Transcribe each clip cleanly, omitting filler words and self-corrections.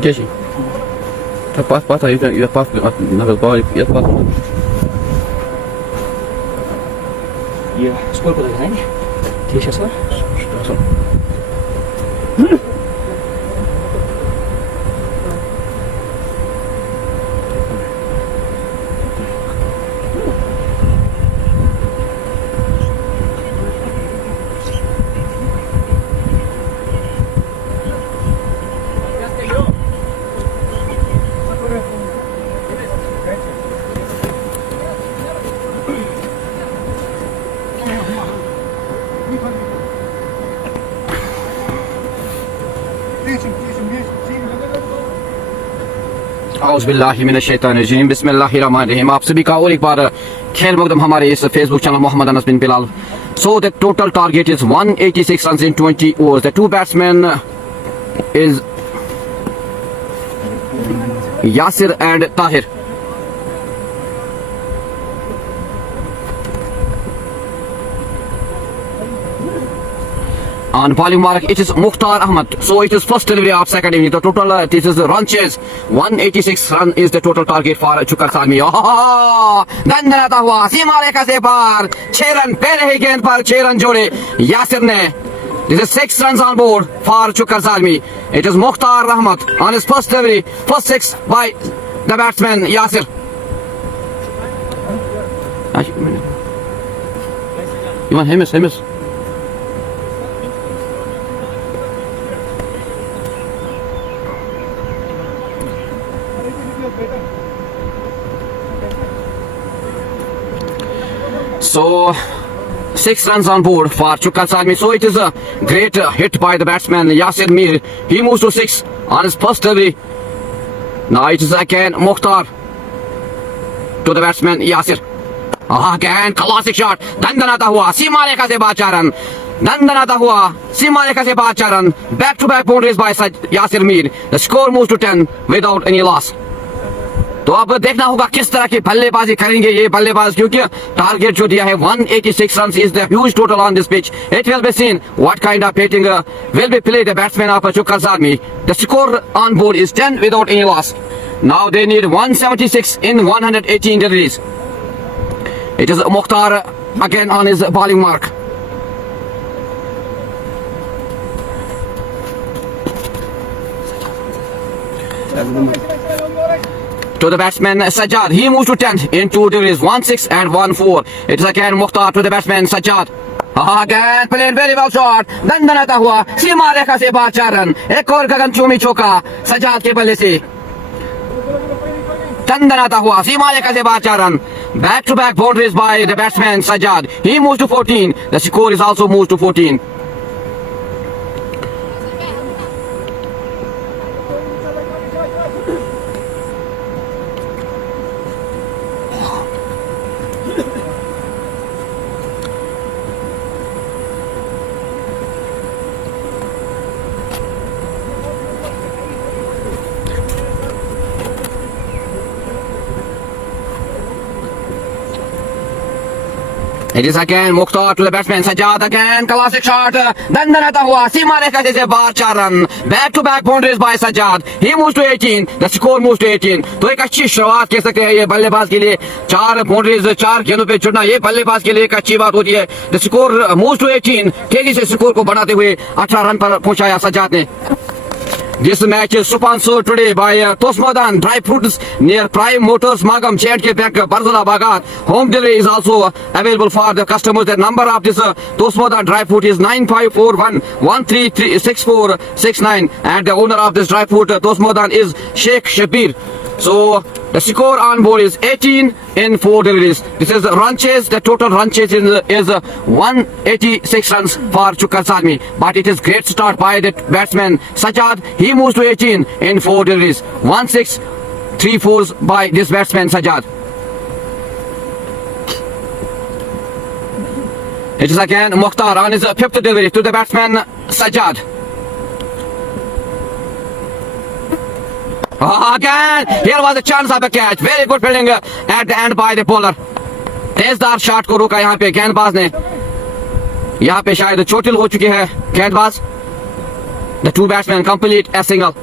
Jesse. Pas you pas na ball you pas. ये स्कोर को लगाए नहीं ठीक है सर औज़ुबिल्लाहिमिनश्शैतानिर्रजीम बिस्मिल्लाहिर्रहमानिर्रहीम। आप सभी का और एक बार खैर मकदम हमारे इस Facebook channel Muhammad Anas bin Bilal. So the total target is 186 runs in 20 overs. The two batsmen is Yasir and Tahir. On bowling mark, it is Mukhtar Ahmad. So it is first delivery of second inning. The total this is run chase. 186 run is the total target for Chukar Salmi. दंदनाता हुआ सीमा रेखा से पार 6 रन पहले ही गेंद पर 6 रन जोड़े यासिर ने. This is 6 runs on board for Chukar Salmi. It is Mukhtar Ahmad on his first delivery. First 6 by the batsman Yasir. You want Hemis. So 6 runs on board for Chukar Salmi. So it is a great hit by the batsman Yasir Mir. He moves to 6 on his first delivery. Now it is again Mukhtar to the batsman Yasir. Again classic shot. दंदनाता हुआ सीमा रेखा से 4 रन. दंदनाता हुआ सीमा रेखा से 4 run. Back to back boundaries by Yasir Mir. The score moves to 10 without any loss. तो अब देखना होगा किस तरह की बल्लेबाजी करेंगे ये बल्लेबाज, क्योंकि टारगेट जो दिया है 186 runs is the huge total on this pitch. It will be seen what kind of batting will be played the batsman of Chukar Salmi. The score on board is 10 without any loss. Now they need 176 in 118 deliveries. It is Mukhtar again on his bowling mark. To the batsman Sajjad, he moves to 10 in 2 deliveries, 1-6 and 1-4. It is again Mukhtar to the batsman Sajjad. Again played very well shot. दंदनाता हुआ सीमा रेखा से 4 रन. एक और गगनचुंबी चौका सजाद के बल्ले से. दंदनाता हुआ सीमा रेखा से 4 run. Back to back boundaries by the batsman Sajjad. He moves to 14. The score is also moved to 14. It is again Mukhtar to the batsman Sajjad. Again classic shot. दंदनाता हुआ सीमा रेखा से 4 run. Back to back boundaries by Sajjad. He moves to 18. The score moves to 18. तो एक अच्छी शुरुआत कह सकते हैं ये बल्लेबाज के लिए. 4 बाउंड्रीज 4 गेंदों पे जुड़ना ये बल्लेबाज के लिए एक अच्छी बात होती है. The score moves to 18. तेजी से स्कोर को बढ़ाते हुए 18 रन पर पहुंचाया सज्जाद ने. This match is sponsored today by Tosmodan Dry Fruits near Prime Motors Magam J&K Bank Barzala Bagat. Home delivery is also available for the customers. The number of this Tosmodan Dry Fruit is 9541 1336469 and the owner of this dry fruit Tosmodan is Sheikh Shabir. So the score on board is 18 in 4 deliveries. This is run chase. The total run chase is 186 runs for Chukar Salmi. But it is great start by the batsman Sajjad. He moves to 18 in 4 deliveries. 1-6, 3 fours by this batsman Sajjad. It is again Mukhtar on his 5th delivery to the batsman Sajjad. Again, here was a chance of a catch. Very good fielding at the end by the bowler. तेजदार shot को रोका यहाँ पे गेंदबाज ने. यहाँ पे शायद चोटिल हो चुके हैं गेंदबाज. The two batsmen complete a single.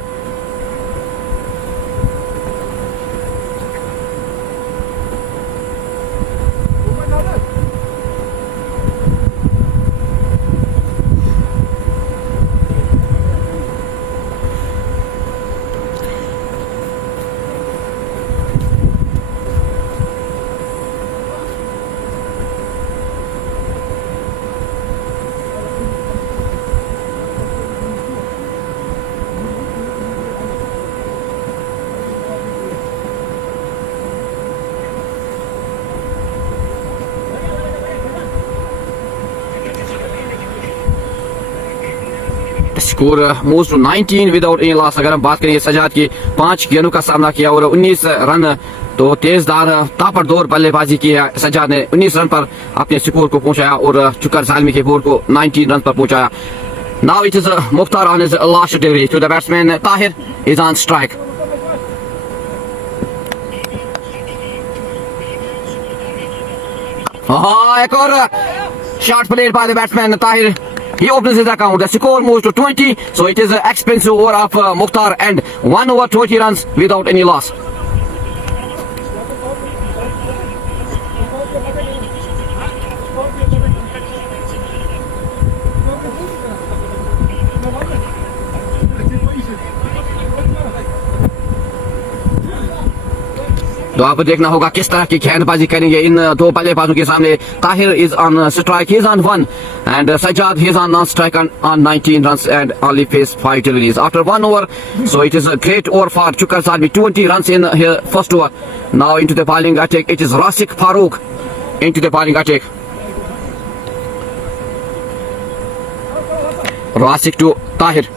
Score moves to 19 without any loss. अगर हम बात करें सजाद की 5 गेंदों का सामना किया और 19 रन, तो तेजदार ताबड़तोड़ बल्लेबाजी की है सजाद ने. 19 रन पर अपने स्कोर को पहुंचाया और चुकर जालमी के बोर्ड को 19 रन पर पहुंचाया. Now it is Mukhtar on his last delivery to the batsman. Tahir is on strike. एक और shot played by the batsman Tahir. He opens his account. The score moves to 20. So it is an expensive over of Mukhtar and 1 over 20 runs without any loss. तो आपको देखना होगा किस तरह की गेंदबाजी करेंगे इन दो बल्लेबाजों के सामने. Tahir is on strike, he is on 1 and Sajjad he is on non-strike on 19 runs and only faced 5 deliveries after 1 over. So it is a great over for Chukar Zalmi, 20 runs in his first over. Now into the bowling attack, it is Rasik Farooq into the bowling attack. Rasik to Tahir.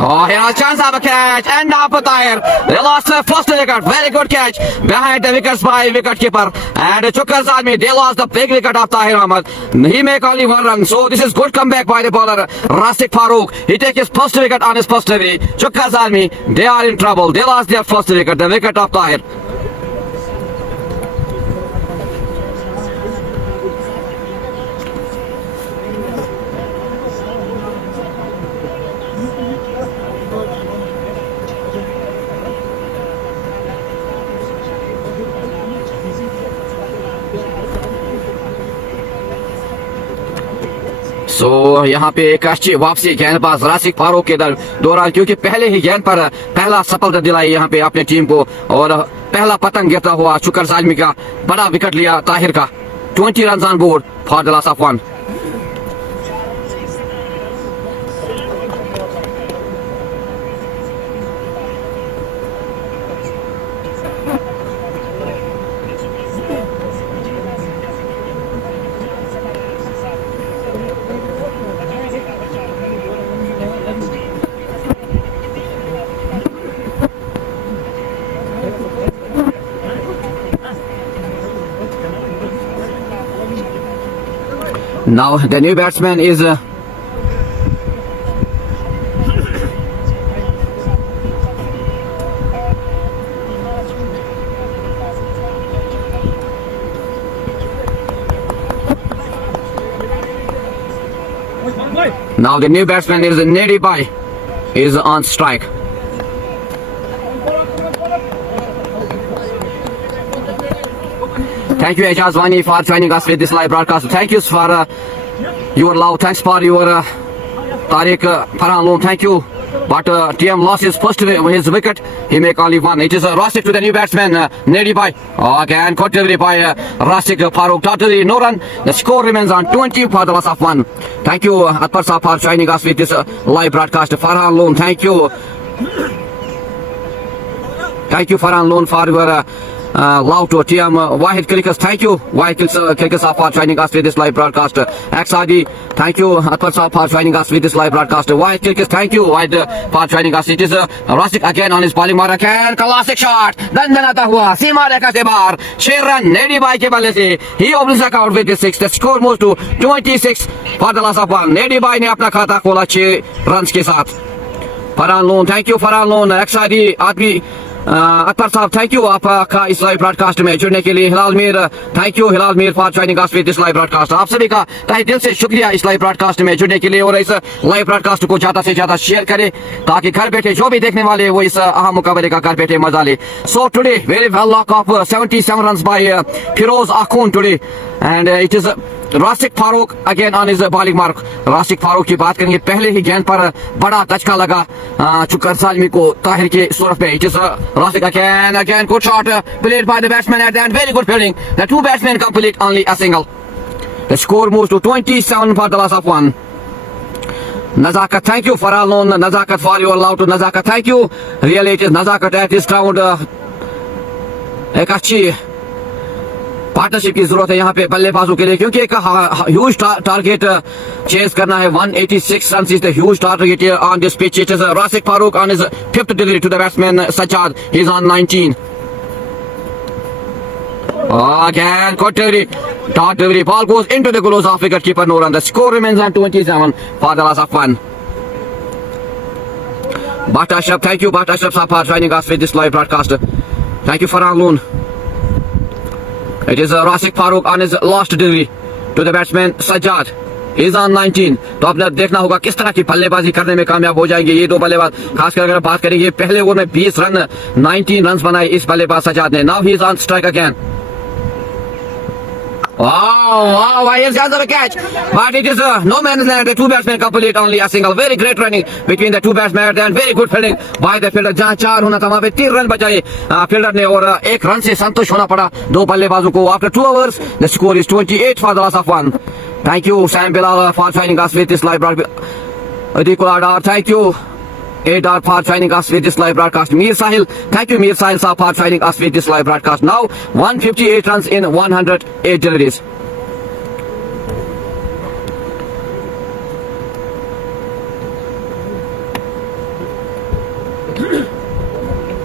Oh, here's a chance of a catch and up a Tahir. They lost the first wicket. Very good catch behind the wickets by wicketkeeper. And Chukar Zalmi, they lost the big wicket of Tahir Ahmed. He make only 1 run. So this is good comeback by the bowler Rasik Farooq. He take his first wicket on his first delivery. Chukar Zalmi, they are in trouble. They lost their first wicket, the wicket of Tahir. सो यहाँ पे एक अच्छी वापसी गेंदबाज रासिक फारूक के दौरान, क्योंकि पहले ही गेंद पर पहला सफलता दिलाई यहाँ पे अपने टीम को और पहला पतंग गिरता हुआ चुकर जालमी का बड़ा विकेट लिया ताहिर का. 20 run on board for the loss of 1. Now the new batsman is now the new batsman is Nedi Bai is on strike. Thank you Ejaz Wani for joining us with this live broadcast. Thank you for your love. Thanks for your Tariq Farhan Loon. Thank you. But TM lost his first his wicket. He make only 1. It is Rasik to the new batsman Nedi Bai. Again caught delivery by Rasik Farooq. Totally no run. The score remains on 20 for the loss of 1. Thank you Atpar Saab for joining us with this live broadcast. Farhan Loon. Thank you. Thank you Farhan Loon for your Lauto, TM Wahid Krikas, thank you. Wahid Krikas for joining us with this live broadcast. XRD, thank you. Atwar Saab for joining us with this live broadcast. Wahid Krikas, thank you. Wahid for joining us. It is Rasik again on his bowling mark again. Classic shot. Dandanata hua. Seema rekha se bahar. 6 run. Nedi Bhai ke balle se. He opens the account with the 6. The score moves to 26 for the loss of 1. Nedi Bhai ne apna खाता खोला 6 runs के साथ. Farhan Loan, thank you Farhan Loan. XRD, आदमी अकबर साहब, thank you आपका इस live broadcast में जुड़ने के लिए. Hilal Mir, thank you Hilal Mir for joining us with this live broadcast. आप सभी का तहे दिल से शुक्रिया इस लाइव ब्रॉडकास्ट में जुड़ने के लिए, और इस लाइव ब्रॉडकास्ट को ज्यादा से ज्यादा शेयर करें ताकि घर बैठे जो भी देखने वाले वो इस अहम मुकाबले का घर बैठे मजा ले. So today very well lock of 77 runs by Firoz Akhoon today, and it is Rashiq Farooq again on his bowling mark. Rashiq Farooq की बात करेंगे, पहले ही गेंद पर बड़ा दचका लगा चुकर सालमी को ताहिर के सूरत पे. इट इज राशिक again good shot played by the batsman at the end. Very good fielding. The two batsmen complete only a single. The score moves to 27 for the loss of 1. Nazakat, thank you for all known. Nazakat for your love to Nazakat. Thank you. Really it is Nazakat at this ground. एक अच्छी पार्टनरशिप की जरूरत है यहाँ पे बल्लेबाजों के लिए, क्योंकि एक ह्यूज टारगेट चेस करना है. 186 runs is the huge target here on this pitch. It is Rasik Farooq on his 5th delivery to the batsman Sajjad. He's on 19. Again, good delivery. Dot delivery. Ball goes into the gloves of wicketkeeper no run. The score remains on 27 for the loss of 1. Bhatt Ashraf, thank you Bhatt Ashraf for joining us with this live broadcast. Thank you for our loan. It is Rasik Farooq on his last delivery to the batsman Sajjad. He is on 19. तो आपने देखना होगा किस तरह की बल्लेबाजी करने में कामयाब हो जाएंगे ये दो बल्लेबाज. खासकर अगर बात करेंगे पहले ओवर में 20 रन 19 रन बनाए इस बल्लेबाज सजाद ने. Now he is on strike again. Wow, he has got the catch, but it is no man's land. The two batsmen complete only a single. Very great running between the two batsmen and very good fielding by the fielder. जहाँ 4 होना था वहाँ पे 3 रन बचाए फील्डर ने, और 1 रन से संतुष्ट होना पड़ा दो बल्लेबाजों को. After 2 overs, the score is 28 for the loss of 1. Thank you Sam Bilal for joining us with this live broadcast. Adikul Adar, thank you Adar for joining us with this live broadcast. Mir Sahil, thank you Mir Sahil sir for joining us with this live broadcast. Now 158 runs in 108 deliveries.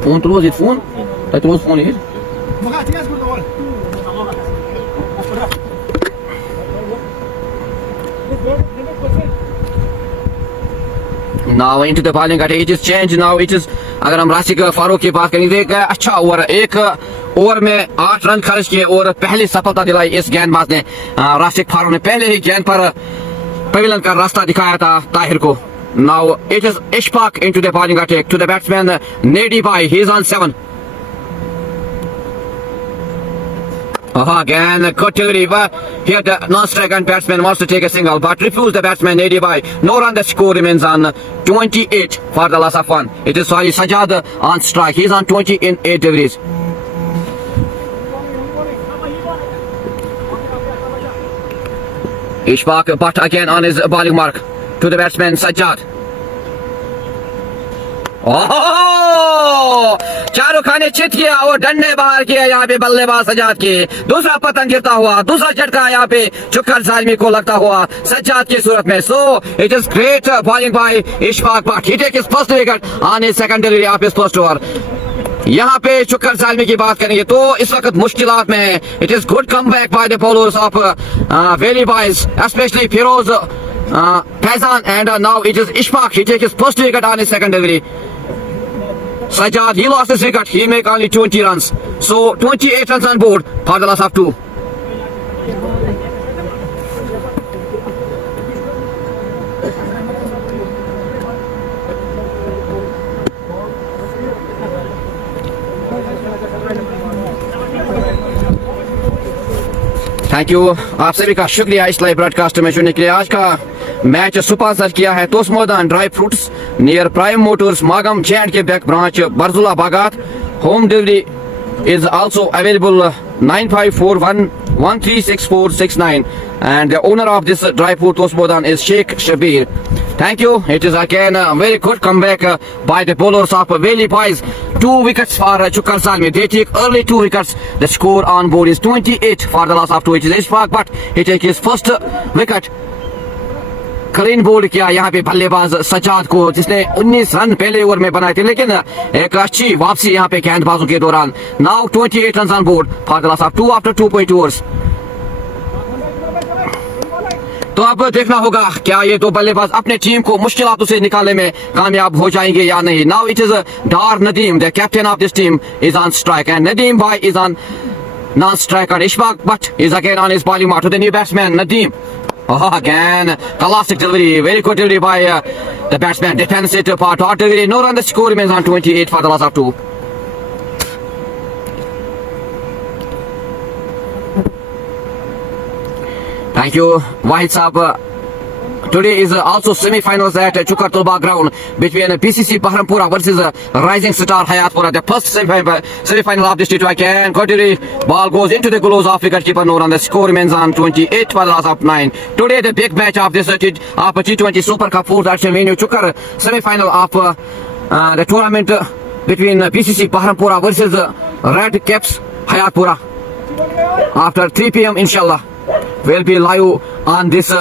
Phone close it phone. I close phone here. Now into the bowling attack. It is changed now. It is अगर हम राशिक फारूक की बात करेंगे, एक अच्छा ओवर, एक ओवर में 8 रन खर्च किए और पहली सफलता दिलाई इस गेंदबाज ने. राशिक फारूक ने पहले ही गेंद पर पवेलियन का रास्ता दिखाया था ताहिर को. Now it is Ishfaq into the bowling attack to the batsman Nedi Bhai. He is on 7. Again, good delivery. Here the non-striker batsman wants to take a single, but refused the batsman Nedi Bhai. No run. The score remains on 28 for the loss of 1. It is Sajjad on strike. He is on 20 in 8 deliveries. Ishfaq but again on his bowling mark to the batsman Sajjad. चारों खाने चित किया और डंडे बाहर किया यहाँ पे बल्लेबाज सजाद के. दूसरा पतंग गिरता हुआ, दूसरा झटका यहाँ पे चुक्कर सालमी को लगता हुआ सजाद की सूरत में. So it is great bowling by Ishfaq Butt. He take his first wicket on his second delivery of his first over. यहाँ पे चुक्कर सालमी की बात करेंगे तो इस वक्त मुश्किलात में है. It is good comeback by the bowlers of very boys specially Firoz Faizan, and now it is Ishfaq. He take his first wicket on his second delivery. Sajjad, he lost his wicket. He make only 20 runs. So 28 runs on board for the loss of 2. Thank you आप सभी का शुक्रिया इस live broadcast में जुड़ने के लिए. आज का मैच स्पॉन्सर किया है Tosmodan dry fruits near Prime Motors Magam J&K bank branch Barzulla Bagat. Home delivery is also available 9541136469, and the owner of this dry fruit Tosmodan is Sheikh Shabir. Thank you. It is again a very good comeback by the bowlers of Valley Boys. 2 wickets for Chukar Zalmi. They take early 2 wickets. The score on board is 28 for the loss of 2. It is Ishfaq, but he takes his first wicket. Clean bowled किया यहाँ पे बल्लेबाज सजाद को, जिसने 19 रन पहले ओवर में बनाए थे, लेकिन एक अच्छी वापसी यहाँ पे गेंदबाजों के दौरान. नाउ 28 run on board for the loss of 2 आफ्टर 2.2 ओवर्स. तो अब देखना होगा क्या ये दो बल्लेबाज अपने टीम को मुश्किलातों से निकालने में कामयाब हो जाएंगे या नहीं. Now it is Dar Nadeem, the captain of this team, is on strike, and Nadeem Bhai is on non-strike on Ishfaq, but is again on his bowling mark to the new batsman Nadeem. Oh, again, classic delivery, very good delivery by the batsman. Defends it part hard delivery. No run. The score remains on 28 for the loss of 2. Thank you, Wahid Saab. Today is also semi-finals at Chukar Tulba ground between PCC Bahrampura versus Rising Star Hayatpura. The first semi-final of this T20 again. Quadri ball goes into the gloves of wicketkeeper Noor, and the score remains on 28 for the loss of 9. Today the big match of this T20 Super Cup 4th action venue Chukar semi-final of the tournament between PCC Bahrampura versus Red Caps Hayatpura. After 3 p.m. inshallah, we'll be live on this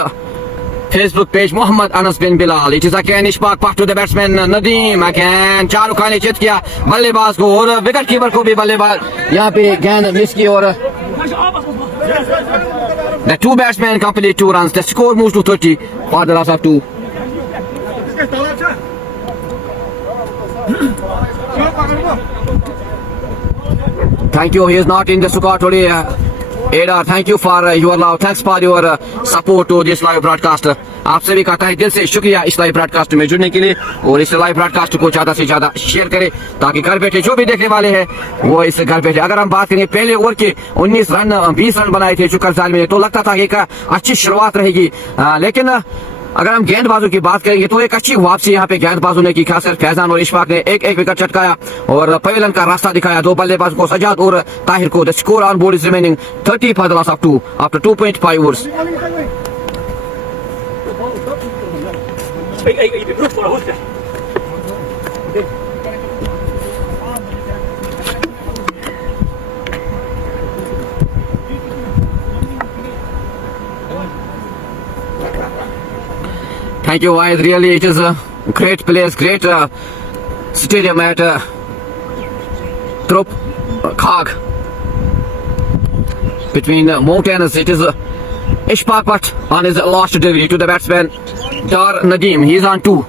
Facebook page. Mohammad Anas bin Bilal. It is again Ishfaq back to the batsman Nadeem. Again Shahrukh Khan ने चित किया बल्लेबाज को और wicket keeper को भी बल्लेबाज यहाँ पे गेंद मिस की और the two batsmen complete 2 runs. The score moves to 30 for the loss of 2. Thank you. He is not in the squad today. Ada, thank you for your love. Thanks for your support to this live broadcast. आप सभी का तहे दिल से शुक्रिया इस live broadcast में जुड़ने के लिए, और इस लाइव ब्रॉडकास्ट को ज्यादा से ज्यादा शेयर करें ताकि घर बैठे जो भी देखने वाले हैं वो इस घर बैठे. अगर हम बात करें पहले ओवर के 19 रन 20 रन बनाए थे चुकर साल में, तो लगता था कि एक अच्छी शुरुआत रहेगी, लेकिन अगर हम गेंदबाजों की बात करेंगे तो एक अच्छी वापसी यहाँ पे गेंदबाजों ने की. खासकर फैजान और इशफाक ने एक एक विकेट चटकाया और पवेलन का रास्ता दिखाया दो बल्लेबाजों को, सजाद और ताहिर को. The score on board is remaining 30 for the loss of 2 आफ्टर 2.5 overs. Thank you, guys. Really, it is a great place, great stadium at Trup Khag between mountains. It is Ishfaq Butt on his last delivery to the batsman Dar Nadeem. He is on 2.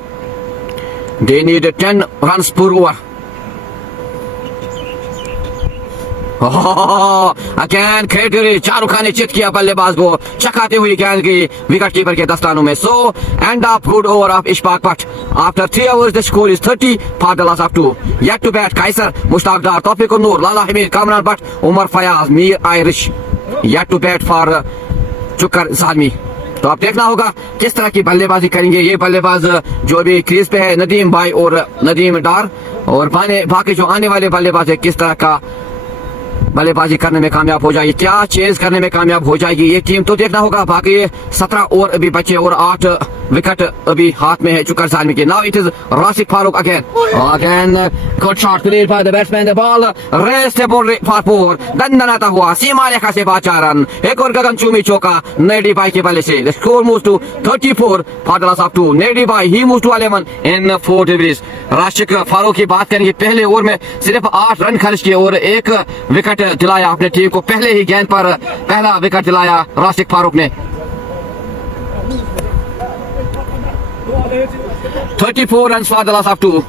They need 10 runs per over. Again क्रेटरी शाहरुख खान ने चित किया बल्लेबाज को, चकाते हुए गेंद की विकेट कीपर के दस्तानों में. So end of good over of Ishfaq Butt after 3 hours. The score is 30 for the loss of 2. Yet to bat Kaiser, Mushtaq Dar, Taufiq Noor, Lala Hamid, Kamran Butt, Umar Fayaz, Mir Arish. Yet to bat for Chukar Zalmi. तो अब देखना होगा किस तरह की बल्लेबाजी करेंगे ये बल्लेबाज जो भी क्रीज पे है, नदीम भाई और नदीम डार, और बाकी जो आने वाले बल्लेबाज है किस तरह का बल्लेबाजी करने में कामयाब हो जाएगी, क्या चेज करने में कामयाब हो जाएगी ये टीम. तो देखना होगा. बाकी 17 ओवर अभी बचे और 8 विकेट अभी हाथ में है चुकर ज़ालमी के. Now it is Rashiq Farooq again good shot played by the batsman. The ball rest for 4. दंदनाता हुआ सीमा रेखा से 4 रन. एक और गगनचुंबी चौका नेडी बाई के बल्ले से. The score moves to 34 for the loss of 2. Nedi बाई he moves to 11 in 4 deliveries. Rasik Farooq की बात करेंगे, पहले ओवर में सिर्फ 8 रन खर्च किए और 1 विकेट दिलाया अपने टीम को. पहले ही गेंद पर पहला विकेट दिलाया राशिक फारूक ने. 34 runs for the loss of 2.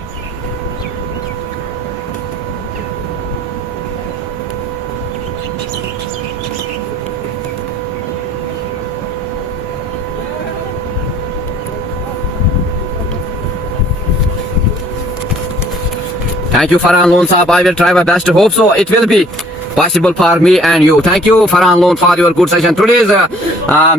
Thank you, Farhan Loan Saab. I will try my best. Hope so. It will be possible for me and you. Thank you, Farhan Loan, for your good session. Today's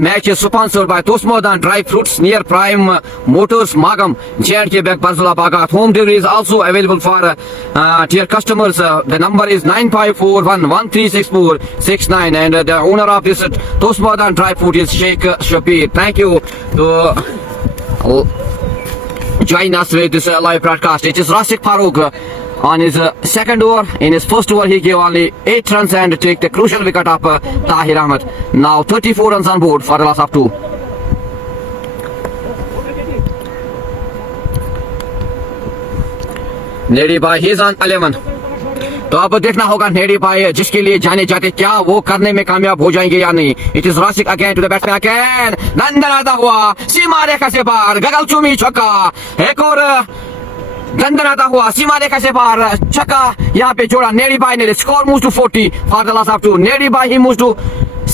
match is sponsored by Tosmodan Dry Fruits near Prime Motors, Magam, J&K Bank, Barzula Bagat. Home delivery is also available for tier customers. The number is 9541136469, and the owner of this Tosmodan Dry Fruit is Sheikh Shabir. Thank you to join us with this live broadcast. It is Rasik Farouk on his second over. In his first over, he gave only 8 runs and take the crucial wicket of Tahir Ahmed. Now 34 runs on board for the loss of 2. Nedi भाई he is on 11. तो अब देखना होगा नेडी भाई जिसके लिए जाने जाते क्या वो करने में कामयाब हो जाएंगे या नहीं. It is Rashiq again to the batsman again. नंदन आता हुआ सीमा रेखा से पार गगल चूमी छक्का. एक और नंदन आता हुआ सीमा रेखा से पार छक्का यहाँ पे जोड़ा. नेडी भाई ने score moves to 40 for the loss of 2. Nedi भाई he moves to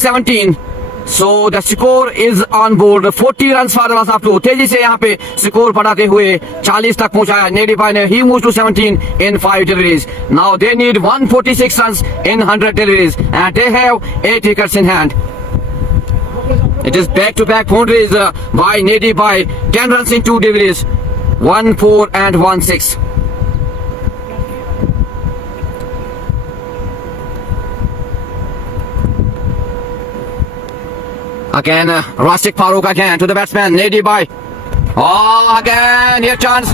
17. So the score is on board 40 runs for the loss of 2. तेजी से यहाँ पे स्कोर बढ़ाते हुए 40 तक पहुंचाया नेडी भाई ने. He moves to 17 in 5 deliveries. Now they need 146 runs in 100 deliveries and they have 8 wickets in hand. It is back-to-back boundaries by Nedi by 10 runs in 2 deliveries. 1-4 and 1-6. Again, Rasik Farouk again to the batsman, Nedi Bhai. Oh, again, here chance.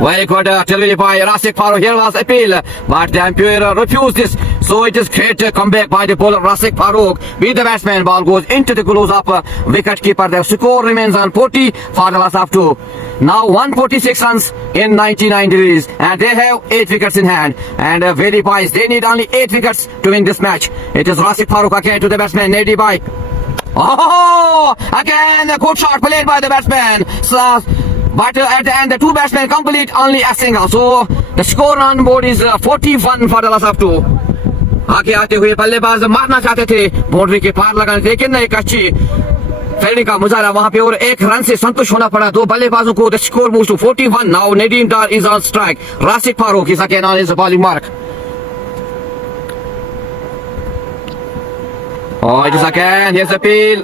Very good delivery by Rasik Farouk. Here was appeal, but the umpire refused this. So it is great comeback by the bowler Rasik Farouk. With the batsman, ball goes into the gloves of wicket keeper. The score remains on 40 for the loss of 2. Now 146 runs in 99 deliveries, and they have 8 wickets in hand. And very wise, they need only 8 wickets to win this match. It is Rasik Farouk again to the batsman, Nedi Bhai. Oh, again a good shot played by the batsman. So, but at the end the 2 batsmen complete only a single. So the score on board is 41 for the loss of 2. आगे आते हुए बल्लेबाज मारना चाहते थे बाउंड्री के पार लगाने, लेकिन एक अच्छी फील्डिंग का मुजाहरा वहां पे और 1 रन से संतुष्ट होना पड़ा 2 बल्लेबाजों को. The score moves to 41. Now Nadeem Dar is on strike. Rashiq Farooq is again on his bowling mark. Oh, it is again. Here's the appeal.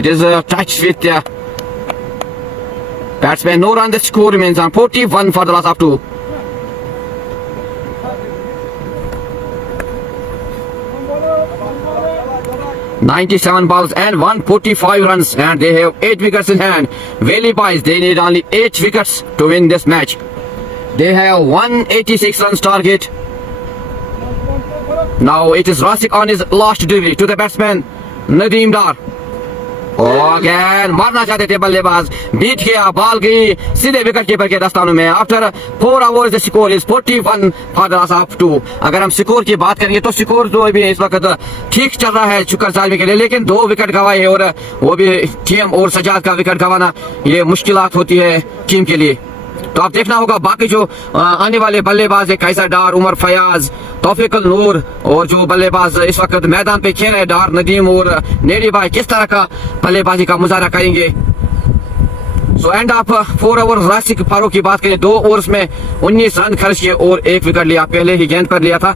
It is a touch with the batsman. No run. The score remains on 41 for the loss of 2. (97 balls and 145 runs, and they have 8 wickets in hand. Valley Boys, they need only 8 wickets to win this match. They have 186 runs target. Now it is Rasik on his last delivery to the batsman Nadeem Dar. Oh, again मारना चाहते थे बल्लेबाज, बीट गया, बॉल गई सीधे wicket keeper के दस्तानों में. आफ्टर 4 overs the score is 41 for the loss of 2. अगर हम स्कोर की बात करेंगे तो स्कोर जो भी इस वक्त ठीक चल रहा है शुक्र जालमी के लिए, लेकिन 2 विकेट गवाए हैं और वो भी टीम और सजाद का विकेट गवाना ये मुश्किलात होती है टीम के लिए. तो आप देखना होगा बाकी जो आने वाले बल्लेबाज है कैसर डार, उमर फयाज, तौफीकुल नूर और जो बल्लेबाज इस वक्त मैदान पे खेल रहे डार, नदीम और नेडी भाई किस तरह का बल्लेबाजी का मुजाहरा करेंगे. सो एंड ऑफ 4 ओवर राशिक फारूक की बात करें 2 ओवर्स में 19 रन खर्च किए और 1 विकेट लिया. पहले ही गेंद पर लिया था.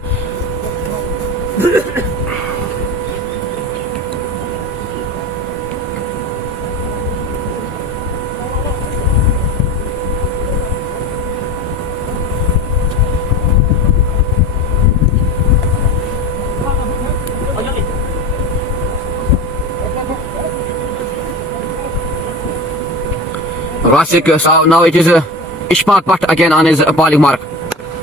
Rasik, so now it is Ishmaq Butt again on his bowling mark.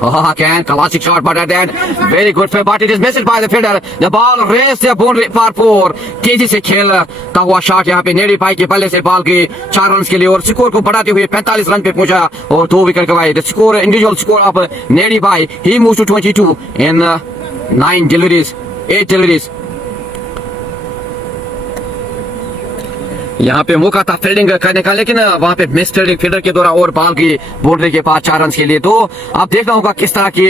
Oh, again, classic shot, but at that, very good field, but it is missed by the fielder. The ball raced the boundary for 4. तेजी से खेलता हुआ शॉट यहाँ पे नेडी भाई के बल्ले से बॉल गई 4 रन के लिए और स्कोर को बढ़ाते हुए 45 रन पे पहुंचा और 2 विकेट गवाए. The score individual score of Nedi भाई, he moves to 22 in 9 deliveries, 8 deliveries. यहाँ पे मौका था फील्डिंग करने का, लेकिन वहाँ पे मिस फील्डिंग फील्डर के द्वारा और बॉल की बाउंड्री के पास 4 रन के लिए. तो आप देखना होगा किस तरह की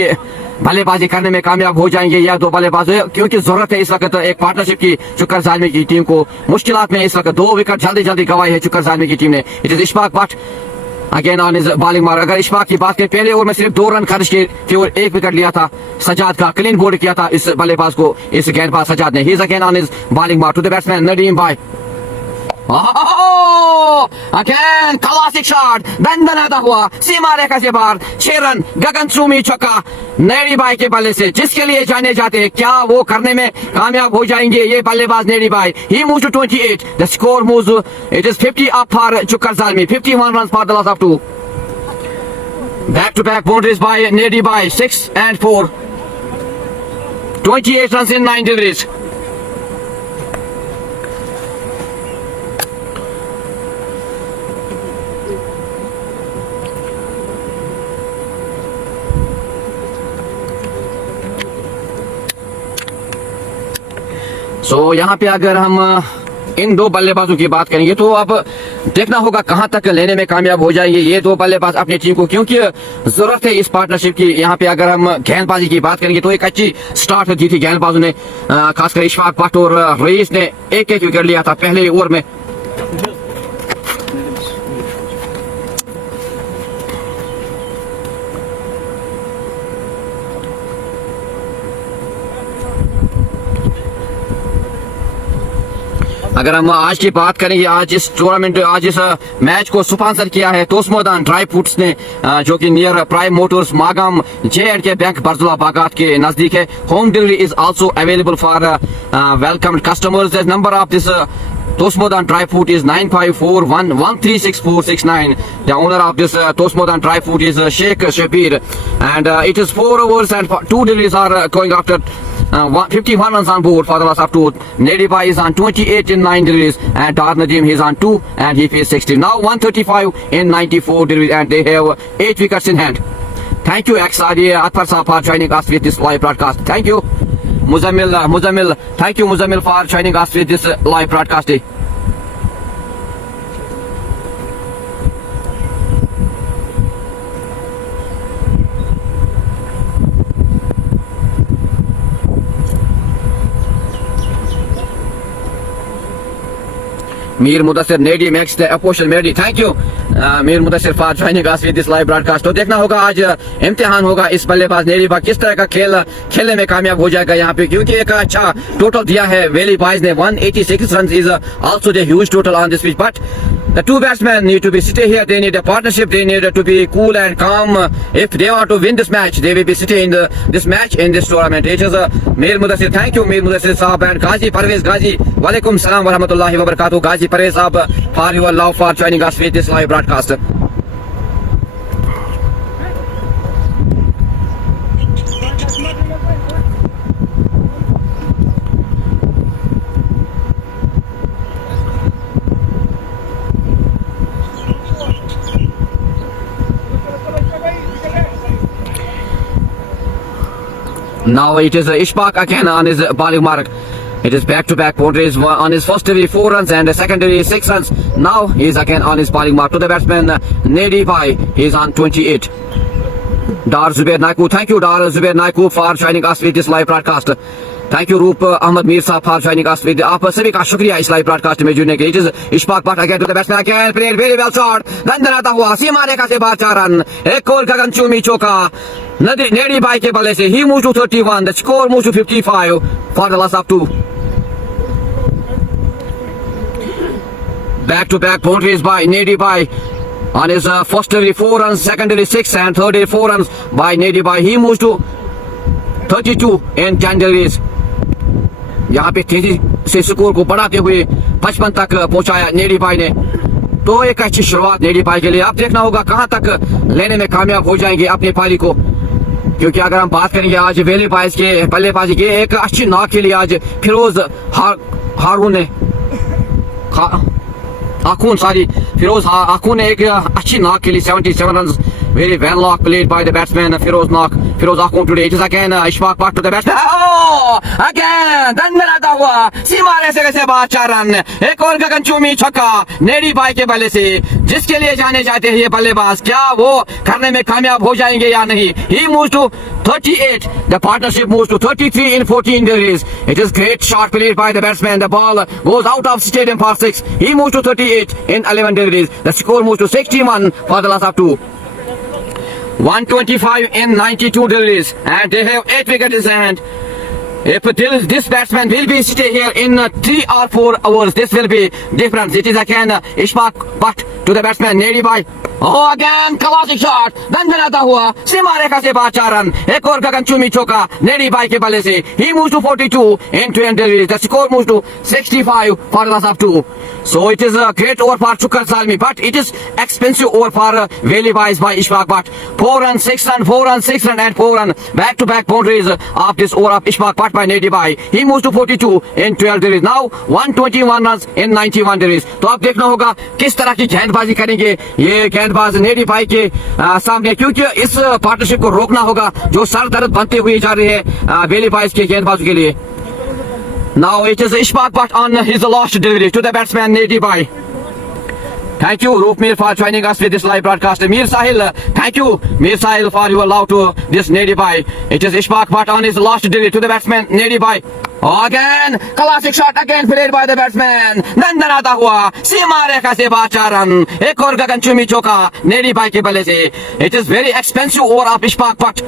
बल्लेबाजी करने में कामयाब हो जाएंगे या 2 बल्लेबाज, क्योंकि जरूरत है इस वक्त एक पार्टनरशिप की चुक्कर जालमी की टीम को. मुश्किलात में इस वक्त 2 विकेट जल्दी जल्दी गवाए है चुक्कर जालमी की टीम ने. It is Ishfaq but again on his bowling mark. अगर इशफाक की बात करें पहले ओवर में सिर्फ 2 रन खर्च किए और 1 विकेट लिया था. सजाद का क्लीन बोल्ड किया था इस बल्लेबाज को, इस गेंदबाज सजाद ने. He is again on his bowling mark to the batsman Nadeem भाई. Oh, again classic shot. दंदन आता हुआ सीमा रेखा से बाहर 6 रन गगन चूमी छक्का नेडी भाई के बल्ले से, जिसके लिए जाने जाते हैं क्या वो करने में कामयाब हो जाएंगे ये बल्लेबाज नेडी भाई. He moves to 28. The score moves, it is 50 up for चुक्कर जालमी, 51 runs for the loss of 2. Back-to-back boundaries by Nady by 6 and 4. 28 runs in 9 deliveries. So यहाँ पे अगर हम इन दो बल्लेबाजों की बात करेंगे तो अब देखना होगा कहां तक लेने में कामयाब हो जाएंगे ये दो बल्लेबाज अपनी टीम को, क्योंकि जरूरत है इस पार्टनरशिप की। यहाँ पे अगर हम गेंदबाजी की बात करेंगे तो एक अच्छी स्टार्ट दी थी गेंदबाजों ने, खासकर इशफाक भट्ट और रईस ने एक विकेट लिया था पहले ओवर में। अगर हम आज की बात करेंगे, आज इस टूर्नामेंट, आज इस मैच को स्पॉन्सर किया है तोस्मोदान ड्राई फ्रूट्स ने, जो कि near Prime Motors Magam J&K bank Barzulla Bagat के नजदीक है। Home delivery is also available for welcome customers. The number of this Tosmodan Dry Fruit is 9541136469. The owner of this Tosmodan Dry Fruit is Sheikh Shabir, and it is 4 overs and 2 deliveries are going after 51 runs on board for the loss of 2. Nady Bhai is on 28 in 9 deliveries, and Dar Nadeem is on 2 and he faced 60. Now 135 in 94 deliveries, and they have 8 wickets in hand. Thank you XRD Atfar Saab for joining us with this live broadcast. Thank you. Muzammil, thank you Muzammil for joining us with this live broadcast. Mir Mudassir Nady makes the opposition ready. Thank you Mir Mudassir for joining us with this live broadcast. तो देखना होगा आज इम्तिहान होगा इस बल्लेबाज नेडी बा किस तरह का खेलने में कामयाब हो जाएगा यहाँ पे, क्योंकि एक अच्छा टोटल दिया है वेली बॉयज ने। 186 runs is also the huge total on this pitch, but the two batsmen need to be sitting here. They need a partnership. They need to be cool and calm. If they want to win this match, they will be sitting in this match in this tournament. It is Mir Mudassir. Thank you Mir Mudassir Saab and Ghazi Parvez Ghazi. Walaikum Salam wa rahmatullahi wa barakatuh. Ghazi Parvez Saab for your love for joining us with this live broadcast. Now it is Ishfaq again on his bowling mark. It is back-to-back boundaries on his first delivery 4 runs and the second delivery 6 runs. Now he is again on his bowling mark. To the batsman Nady Bhai, he is on 28. Dar Zubair Naiku, thank you Dar Zubair Naiku for joining us with this live broadcast. Thank you Roop Ahmed Mir Saab for joining us with आप सभी का शुक्रिया इस live broadcast में जुड़ने के लिए। It is Ishfaq Bhatt again to the batsman again, played very well shot. Run आता हुआ सीमा रेखा से बाहर 4 रन, एक और गगनचुंबी चौका Nady Bhai के बल्ले से। He moves to 31. The score moves to 55 for the loss of 2. Back-to-back boundaries by Nady Bhai. On his first delivery 4 runs, second delivery 6 and third delivery 4 runs by Nady Bhai. He moves to 32 in 10 deliveries. यहाँ पे तेजी से स्कोर को बढ़ाते हुए 55 तक पहुंचाया नेडी भाई ने। तो एक अच्छी शुरुआत नेडी भाई के लिए। अब देखना होगा कहां तक लेने में कामयाब हो जाएंगे अपनी पारी को, क्योंकि अगर हम बात करेंगे आज वेली बॉयज के बल्लेबाजी की, एक अच्छी नॉक के लिए आज फिरोज हारून ने फिरोज आखून ने एक अच्छी नॉक के लिए 77 run. Very well knock played by the batsman Firoz Akhun today. It is again Ishfaq Bhatt to the batsman. Oh, again दंडन आता हुआ सीमा रेखा से बाहर 4 रन, एक और गगनचुंबी छक्का नेडी भाई के बल्ले से, जिसके लिए जाने जाते हैं ये बल्लेबाज। क्या वो करने में कामयाब हो जाएंगे या नहीं? He moves to 38. The partnership moves to 33 in 14 deliveries. It is great shot played by the batsman. The ball goes out of stadium for 6. He moves to 38 in 11 deliveries. The score moves to 61 for the loss of 2. 125 in 92 deliveries, and they have 8 wickets in hand. If this batsman will be sitting here in 3 or 4 hours, this will be different. It is again Ishfaq Bhatt to the batsman Nady Bhai. Oh, again, classic shot. दंदनाता हुआ सीमा रेखा से बाहर 4 रन. एक और गगनचुंबी चौका नेडी बाई के बल्ले से. He moves to 42 in 2 deliveries. The score moves to 65 for the loss of 2. So it is a great over for Chukar Zalmi, but it is expensive over for Valley Boys by Ishfaq Butt. 4 runs, 6 runs, 4 runs, 6 runs, and 4 runs. Back-to-back boundaries of this over of Ishfaq Butt by Nedi Bai. He moves to 42 in 12 deliveries. Now 121 runs in 91 deliveries. तो अब देखना होगा किस तरह की गेंदबाजी करेंगे ये गेंदबाज नेडी भाई के सामने, क्योंकि इस पार्टनरशिप को रोकना होगा जो सर दर्द बनते हुए जा रहे हैं वेली बॉयज के गेंदबाजों के लिए. Now it is Ishfaq Butt on his last delivery to the batsman Nedi Bai. Thank you, Roopmeer, for joining us with this live broadcast. Mir Sahil, thank you, Mir Sahil, for your love to this Nedi Bai. It is Ishfaq Butt on his last delivery to the batsman Nedi Bai. Again, classic shot again played by the batsman. दंदनाता हुआ सीमा रेखा से बाहर 4 रन. एक और गगनचुंबी चौका नेडी बाई के बल्ले से. It is very expensive over of Ishfaq Butt.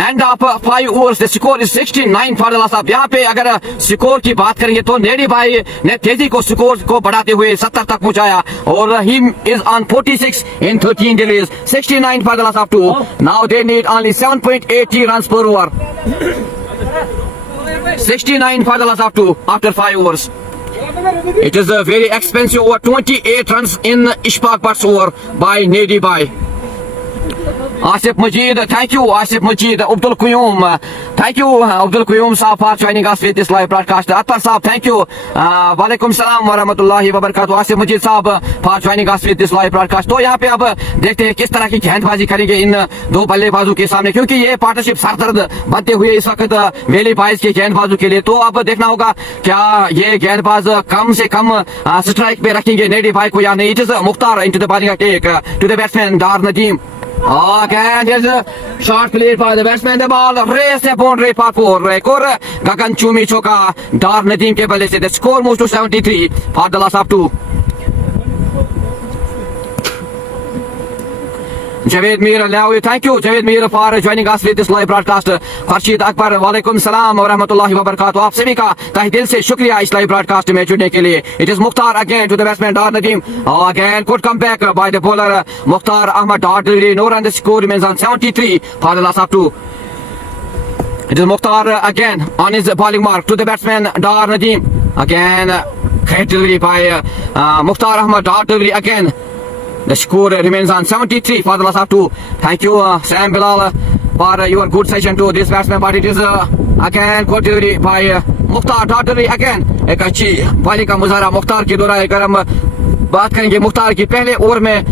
End of 5 overs the score is 69 for the loss of. यहाँ पे अगर स्कोर की बात करेंगे तो नेडी भाई ने तेजी को स्कोर को बढ़ाते हुए 70 तक पहुंचाया और ही इज ऑन 46 इन 13 deliveries. 69 for the loss of 2. Now they need only 7.80 रन्स पर ओवर. 69 for the loss of 2 after 5 overs. It is a very expensive over. 28 runs in Ishfaq Butt's over by Nedi Bai. Asif Majid, thank you. Asif Majid, Abdul Qayyum, thank you. Abdul Qayyum Saab for joining us with this live broadcast. Attar Saab, thank you. Walaikum Salam wa rahmatullahi wa barakatuh. Asif Majid Saab for joining us with this live broadcast. तो यहाँ पे अब देखते हैं किस तरह की गेंदबाजी करेंगे इन दो बल्लेबाजों के सामने, क्योंकि ये पार्टनरशिप सरदर्द बनते हुए इस वक्त वेली बॉयज के गेंदबाजों के लिए. तो अब देखना होगा क्या ये गेंदबाज कम से कम स्ट्राइक पे रखेंगे नेडी भाई को या नहीं. It is Mukhtar into the bowling attack to the batsman Dar Nadeem. Again, there's a shot played by the batsman. The ball race a boundary for 4. एक और गगनचुंबी चौका दार नदीम के बल्ले से. The score moves to 73 for the loss of 2. Javed Mir, thank you Javed Mir for joining us with this live broadcast. Khurshid Akbar, वालेकुम सलाम और रहमतुल्लाहि व बरकातहू. आप सभी का तहे दिल से शुक्रिया इस लाइव ब्रॉडकास्ट में जुड़ने के लिए. It is Mukhtar again to the batsman Dar Nadeem. Again good comeback by the bowler Mukhtar Ahmad Dar. No run, the score remains on 73 for the loss of 2. It is Mukhtar again on his bowling mark to the batsman Dar Nadeem. Again great delivery by Mukhtar Ahmad Dar delivery again. The score remains on 73 for the loss of 2. Thank you Sam Bilal for your good session to this batsman, but it is again good delivery by Mukhtar Dar delivery again. एक अच्छी बॉलिंग का मुजाहरा मुख्तार के द्वारा. अगर हम बात करेंगे मुख्तार की पहले ओवर में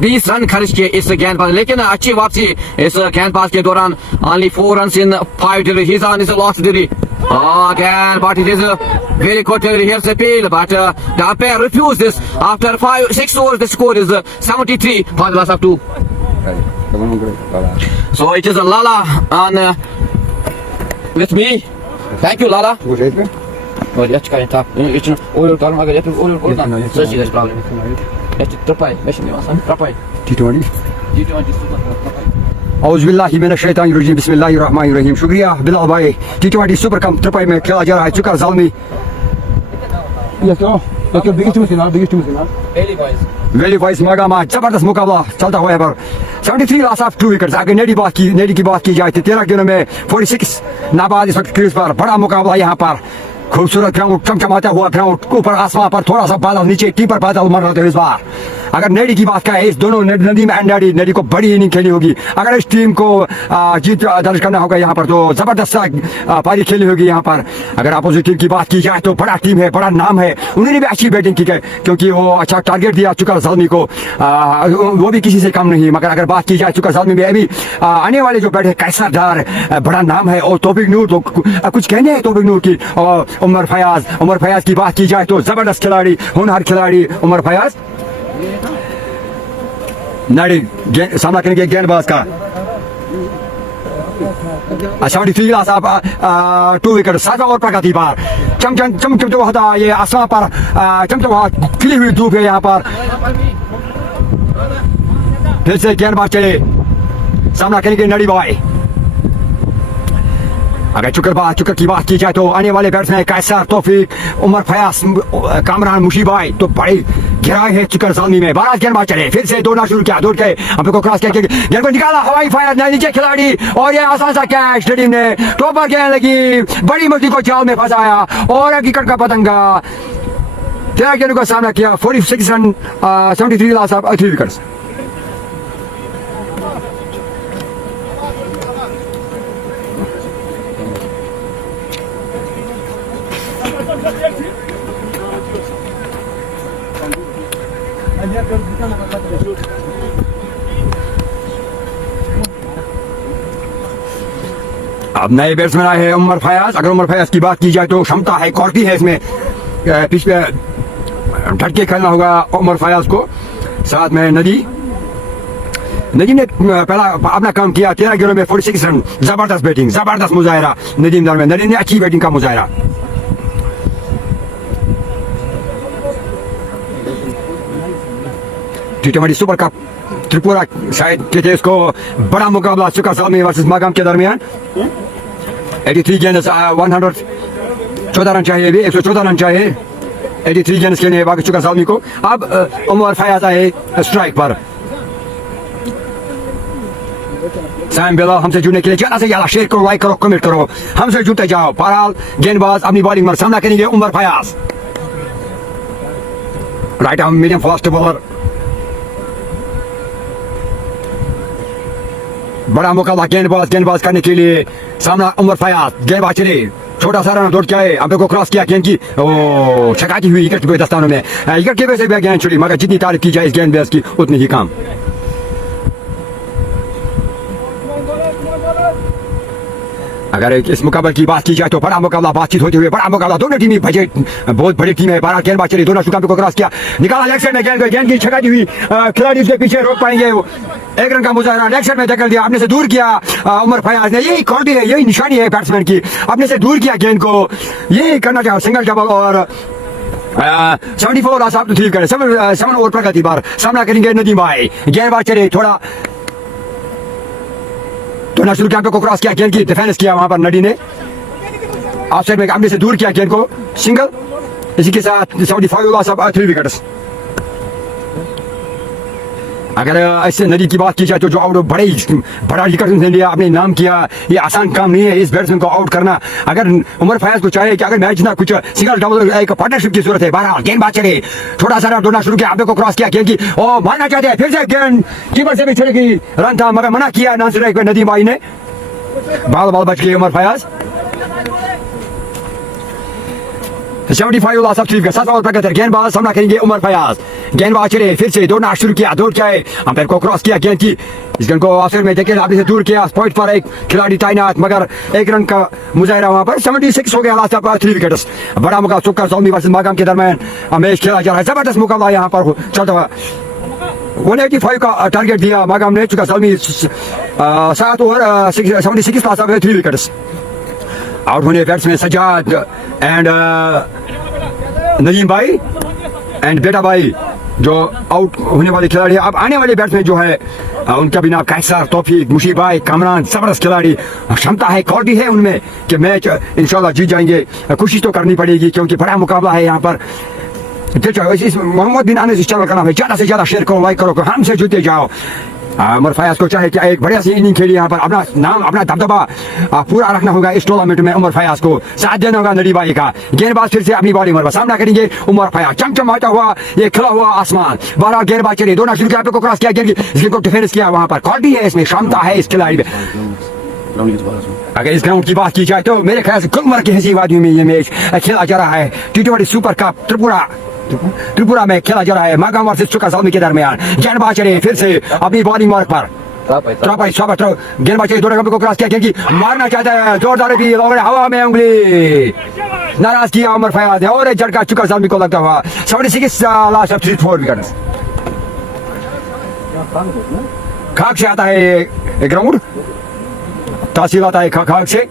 20 रन खर्च किए इस गेंदबाज, लेकिन अच्छी वापसी इस गेंदबाज के दौरान. Only 4 runs in 5 deliveries. He's on his last delivery. Again, but it is a very good delivery. Here's the appeal, but the umpire refused this. After 6 overs, the score is 73 for the loss of 2. So it is a Lala on with me. Thank you, Lala. Well, let's go and talk. It's not all the time. I get all the so see this problem. Let's try. Mission you want? Try. T20. औज़ुबिल्लाहि मिनश्शैतानिर्रजीम बिस्मिल्लाहिर्रहमानिर्रहीम. शुक्रिया बिलाल भाई. T20 super cup trophy में खेला जा रहा है चुका ज़ालमी. वेली बॉयज मगामा जबरदस्त मुकाबला चलता हुआ है पर 73 लॉस ऑफ 2 विकेट्स. अगर नेडी की बात की जाए तो 13 गेंदों में 46 नाबाद इस वक्त क्रीज पर. बड़ा मुकाबला यहाँ पर. खूबसूरत ग्राउंड, चमचमाता हुआ ग्राउंड, ऊपर आसमान पर थोड़ा सा बादल, नीचे टीपर बादल मर रहे थे इस बार. अगर नेडी की बात करें, इस दोनों नदीम एंड नेडी को बड़ी इनिंग खेली होगी. अगर इस टीम को जीत दर्ज करना होगा यहाँ पर तो जबरदस्त पारी खेली होगी यहाँ पर. अगर अपोजिट टीम की बात की जाए तो बड़ा टीम है, बड़ा नाम है. उन्होंने भी अच्छी बैटिंग की है क्योंकि वो अच्छा टारगेट दिया चुका ज़ालमी को. वो भी किसी से कम नहीं. मगर अगर बात की जाए चुका ज़ालमी में अभी आने वाले जो बैठे कैसर डार बड़ा नाम है. और तौफीक नूर तो कुछ कहने हैं तौफीक नूर की. और उमर फयाज की बात की जाए तो जबरदस्त खिलाड़ी, होनहार खिलाड़ी उमर फयाज. नाड़ी सामना करेंगे गेंदबाज का 73 लॉस ऑफ 2 विकेट. 7 ओवर पर का थी बार. चमचमते हुआ था ये आसमान पर. चमचम हुआ खिली हुई धूप है यहाँ पर. फिर से गेंदबाज चले, सामना करेंगे नड़ी बॉय. अगर चुकर की बात की जाए तो आने वाले बैट्समैन कैसर, तौफीक, उमर फयाज, कामरान मुशीबाई तो बड़ी गिराए है चिकर सालमी में। 12 गेंदबाज चले, फिर से दौड़ना शुरू किया, दौड़ के अंपायर को क्रॉस किया, गेंद को निकाला, हवाई फायर नीचे खिलाड़ी, और ये आसान सा कैच। नदीम ने टॉपर गेंद लगी, बड़ी मछली को जाल में फंसाया और हकीकत का पतंगा 13 गेंदों का सामना किया। 46 रन, 73 लॉस ऑफ 3 विकेट्स। अब नए बैट्समैन आए हैं उमर फयाज। अगर उमर फयाज की बात की जाए तो क्षमता है, क्वालिटी है इसमें, पिच पे ढक के खेलना होगा उमर फयाज को। साथ में नदीम ने पहला अपना काम किया, 13 गेंदों में 46 रन। जबरदस्त बैटिंग, जबरदस्त मुजाहिरा नदीम दल में। नदीम ने अच्छी बैटिंग का मुजाहिरा। T20 सुपर कप त्रिपुरा शायद कहते हैं इसको, बड़ा मुकाबला सुका सालमी वर्सेस मागाम के दरमियान। 83 गेंद, 114 रन चाहिए, 114 रन चाहिए 83 गेंद के लिए बाकी सुका सालमी को। अब उमर फयाज आए स्ट्राइक पर। सैम बेला हमसे जुड़ने के लिए ज्यादा से ज्यादा शेयर करो, लाइक करो, कमेंट करो, हमसे जुड़ते जाओ। बहरहाल गेंदबाज अपनी बॉलिंग में सामना करेंगे Umar Fayaz. Right arm medium fast bowler. बड़ा मुकाबला गेंदबाज करने के लिए सामना उमर फयाज। गेंदबाज चले, छोटा सा रन दौड़ के आए, अंपायर को क्रॉस किया, गेंद की छकाती हुई विकेट के दस्तानों में। विकेट की वजह से गेंद छुड़ी, मगर जितनी तारीफ की जाए इस गेंदबाज की उतनी ही काम। अगर इस मुकाबले की बात की जाए तो बड़ा मुकाबला, बातचीत होते हुए बड़ा मुकाबला। दोनों टीमें बहुत बड़ी टीम है। 12 गेंदबाज चले, दोनों शुकाम को क्रॉस किया, निकाला लेग साइड में, गेंद की छकाती हुई खिलाड़ी उसके पीछे रोक पाएंगे। 1 रन का मुजाहिरा लेग साइड में धकेल दिया, अपने से दूर किया उमर फयाज ने। यही क्वालिटी है, यही निशानी है बैट्समैन की, अपने से दूर किया गेंद को। यही करना चाहिए, सिंगल डबल और 74 लॉस ऑफ 3 विकेट। 7 ओवर प्रगति बार सामना करेंगे नदीम भाई। गेंदबाज चले, थोड़ा तो नेशनल कैंप को क्रॉस किया, गेंद की डिफेंस किया वहां पर नडी ने, ऑफसाइड में अपने से दूर किया गेंद को, सिंगल। इसी के साथ 75 लॉस ऑफ 3 विकेट्स। अगर ऐसे नदी की बात की जाए तो जो आउट बड़ा विकेट ने लिया, अपने नाम किया, ये आसान काम नहीं है इस बैट्समैन को आउट करना। अगर उमर फयाज को चाहे कि अगर मैच ना कुछ सिंगल डबल एक पार्टनरशिप की जरूरत है। 12 गेंदबाज चले, छोटा सा रन दौड़ना शुरू किया, अंपायर को क्रॉस किया, गेंद की और मारना चाहते हैं, फिर से गेंद कीपर से भी छड़ेगी, रन था मगर मना किया नॉन स्ट्राइक पे नदीम भाई ने। बाल बच गए Umar Fayaz. 75 loss of 3 wicket. 7 over प्रगति, गेंदबाज सामना करेंगे उमर फयाज। गेंदबाज चले, फिर से दौड़ना शुरू किया, दौड़ के आए, अंपायर को क्रॉस किया, गेंद की इस गेंद को ऑफसाइड में देखे, आपने से दूर किया, पॉइंट पर एक खिलाड़ी तैनात, मगर 1 रन का मुजाहिरा वहां पर। 76 हो गया लॉस ऑफ 3 विकेट्स। बड़ा मुकाबला सुका सालमी वर्सेस मागाम के दरमियान मैच खेला जा रहा है। जबरदस्त मुकाबला यहाँ पर चलता हुआ। 185 का टारगेट दिया मागाम ने, चुका सालमी 7 ओवर 76 लॉस ऑफ 3 विकेट्स। आउट होने बैट्समैन सजाद एंड नदीम भाई एंड बेटा भाई जो आउट होने वाले खिलाड़ी। अब आने वाले बैट्समैन जो है उनका भी नाम कैसर, तौफीक, मुशीब भाई, कामरान, जबरदस्त खिलाड़ी। क्षमता है, क्वालिटी है उनमें कि मैच इंशाल्लाह जीत जाएंगे। कोशिश तो करनी पड़ेगी क्योंकि बड़ा मुकाबला है यहाँ पर। मोहम्मद बिन अनस इस चैनल का नाम है, ज्यादा से ज्यादा शेयर करो, लाइक करो, हमसे जुड़ते जाओ। उमर फयाज को चाहे क्या एक बढ़िया सी इनिंग खेली यहाँ पर, अपना नाम अपना दबदबा पूरा रखना होगा इस टूर्नामेंट में। उमर फयाज को साथ देना होगा नडी भाई का। गेंदबाज फिर से अपनी बॉलिंग पर सामना करेंगे उमर फयाज। चमचमाता हुआ ये खिला हुआ आसमान। 12 गेंदबाज चले, दोनों शुरू किया, को क्रॉस किया, गेंद को डिफेंस किया वहां पर। क्वालिटी है इसमें, क्षमता है इस खिलाड़ी में। अगर इस ग्राउंड की बात की जाए तो मेरे ख्याल से गुलमर्ग की हसी वादी में ये मैच खेला जा रहा है। T20 सुपर कप त्रिपुरा में खेला जा रहा है मागाम वर्सेस चुका सालमी के दरमियान। गेंदबाज चले, फिर से अपनी बॉलिंग मार्क पर गेंदबाज चले, दोनों को क्रॉस किया, क्योंकि मारना चाहता है, जोरदार भी हवा में उंगली, नाराज किया उमर फयाज ने और एक झटका चुका सालमी को लगता हुआ। 76 लास्ट ऑफ 4 विकेट्स। खाक से आता है ये ग्राउंड, तहसील आता है खाक से।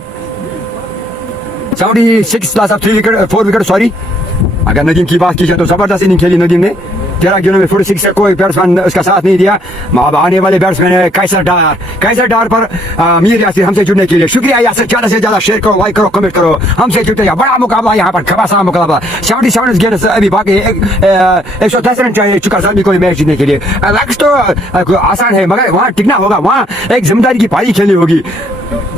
76 लास्ट ऑफ 4 विकेट सॉरी। अगर नदीम की बात की जाए तो जबरदस्त इनिंग खेली नदीम ने। 13 गेंदों में 46 से कोई बैट्समैन उसका साथ नहीं दिया। अब आने वाले बैट्समैन है कैसर डार पर मीर यासिर हमसे जुड़ने के लिए शुक्रिया यासिर। ज्यादा से ज्यादा शेयर करो, लाइक करो, कमेंट करो, हमसे जुड़ते जाओ। बड़ा मुकाबला यहाँ पर, खबासा मुकाबला। 77 गेंद अभी बाकी, 110 रन चाहिए चुका जालमी को मैच जीतने के लिए। लक्ष्य तो आसान है मगर वहाँ टिकना होगा, वहाँ एक जिम्मेदारी की पारी खेलनी होगी।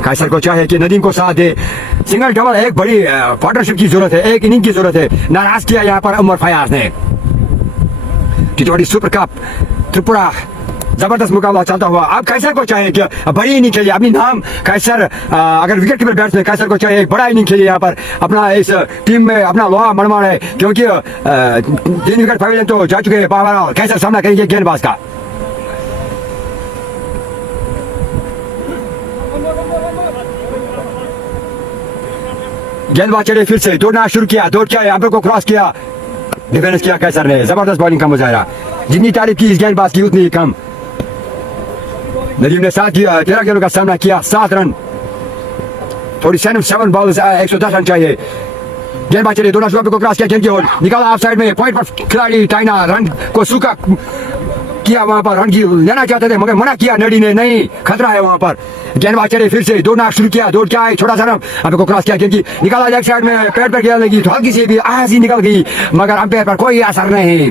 कैसर को चाहे कि नदीम को साथ दे। सिंगल डबल एक बड़ी पार्टनरशिप की जरूरत है, एक इनिंग की जरूरत है। नाराज किया यहाँ पर उमर फयाज ने। T20 सुपर कप त्रिपुरा जबरदस्त मुकाबला चलता हुआ। अब कैसर को चाहिए कि बड़ी इनिंग खेलिए, अपनी नाम कैसर, अगर विकेट कीपर बैट्समैन कैसर को चाहिए एक बड़ा इनिंग खेलिए यहाँ पर, अपना इस टीम में अपना लोहा मनमान है क्योंकि 3 विकेट पवेलियन तो जा चुके हैं। बहरहाल कैसर सामना करेंगे गेंदबाज का। गेंदबाज चले फिर से, दौड़ना शुरू किया, दौड़ के यहाँ को क्रॉस किया, डिफेंस किया कैसर ने। जबरदस्त बॉलिंग का मुजाहरा, जितनी तारीफ की इस गेंदबाज की उतनी कम। नदीम ने 13 गेंदों का सामना किया, 7 रन, 47 बॉल्स, 110 रन चाहिए। गेंदबाज चले, दोनों स्टंप को क्रॉस किया, गेंद की ओर निकाला ऑफ साइड में। पॉइंट पर खिलाड़ी टाइना रन को सूखा किया, वहां पर रन की लेना चाहते थे मगर मना किया नडी ने, नहीं खतरा है वहां पर। गेंदबाज चले फिर से, दौड़ना शुरू किया, दौड़ क्या है, छोटा सा रन अब को क्रॉस किया, गेंद की निकाला लेग साइड में, पैर पर खेलने की हल्की सी भी आजी निकल गई मगर अंपायर पर कोई असर नहीं।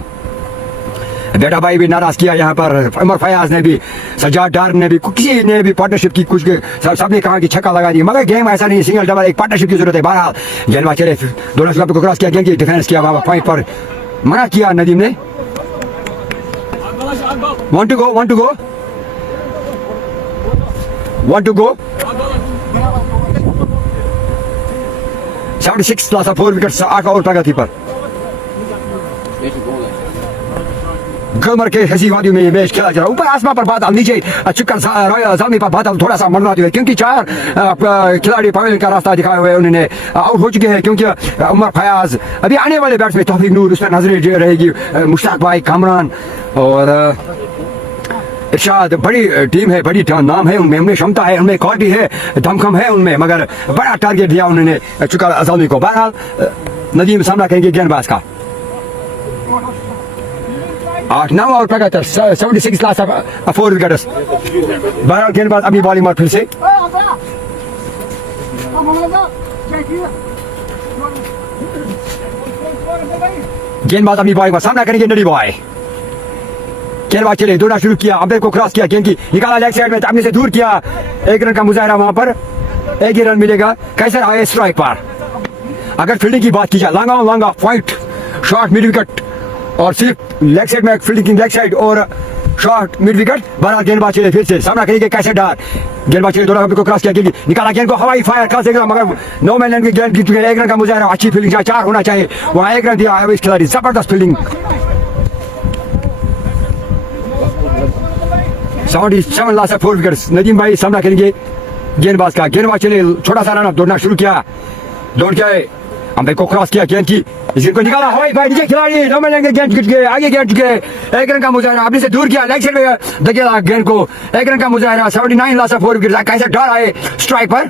बेटा भाई भी नाराज किया यहाँ पर, उमर फयाज ने भी, सज्जाद डार ने भी, किसी ने भी पार्टनरशिप की कुछ सबने कहा कि छक्का लगा दी मगर गेम ऐसा नहीं, सिंगल डबल एक पार्टनरशिप की जरूरत है। बहरहाल गेंदबाज चले, दोनों स्टंप को क्रॉस किया, गेंद की डिफेंस किया, पॉइंट पर मना किया नदीम ने। 1 to go 76 loss of 4 wickets, 8 ओवर प्रगति पर। गलमर के हसी वादियों में मैच खेला जा रहा, ऊपर आसमान पर बादल, नीचे चिकन जालमी पर बादल थोड़ा सा मंडराते हुए क्योंकि 4 खिलाड़ी पवेलियन का रास्ता दिखाए हुए उन्होंने आउट हो चुके हैं क्योंकि उमर फयाज। अभी आने वाले बैट्समैन तौफीक नूर, उस पर नजरें रहेगी, मुश्ताक भाई, कामरान और इरशाद। बड़ी टीम है, बड़ी नाम है उनमें, क्षमता है उनमें, क्वालिटी है, दमखम है उनमें मगर बड़ा टारगेट दिया उन्होंने चुका जालमी को। बहरहाल नदीम सामना करेंगे गेंदबाज का। 8-9 ओवर प्रगति, 76 लास्ट 4 विकेट्स। बहरहाल गेंदबाज अपनी बॉलिंग में फिर से गेंदबाज अपनी बॉलिंग में सामना करेंगे नडी बॉय। गेंदबाज चले, दौड़ना शुरू किया, अंपायर को क्रॉस किया, गेंद की निकाला लेग साइड में, अपने से दूर किया, 1 रन का मुजाहरा वहां पर, 1 ही रन मिलेगा। कैसर आए स्ट्राइक पर। अगर फील्डिंग की बात की जाए, long point short mid wicket और सिर्फ लेग साइड में फील्डिंग लेग साइड और शॉर्ट मिड विकेट। बहरहाल गेंदबाज चले फिर से, सामना करेंगे कैसर डार। गेंदबाज चले, दोनों को क्रॉस किया, गेंद निकाला, गेंद को हवाई फायर कर देगा मगर नो मैन लैंड की गेंद गिर, 1 रन का मुजाहरा। अच्छी फील्डिंग 4 होना चाहिए, वहां 1 रन दिया इस खिलाड़ी, जबरदस्त फील्डिंग। 77 लास्ट 4 विकेट्स। नदीम भाई सामना करेंगे गेंदबाज का। गेंदबाज चले, छोटा सा रन, दौड़ना शुरू किया, दौड़ के अंपायर को क्रॉस किया, गेंद की इसको निकाला हवाई भाई, नीचे खिलाड़ी नो मैन लैंड गेंद गिर गए, आगे गेंद गए, 1 रन का मुजाहरा, अपने से दूर किया, लेग साइड में धकेला गेंद को, 1 रन का मुजाहरा। 79 लास्ट 4 विकेट्स। कैसर डार आए स्ट्राइक पर।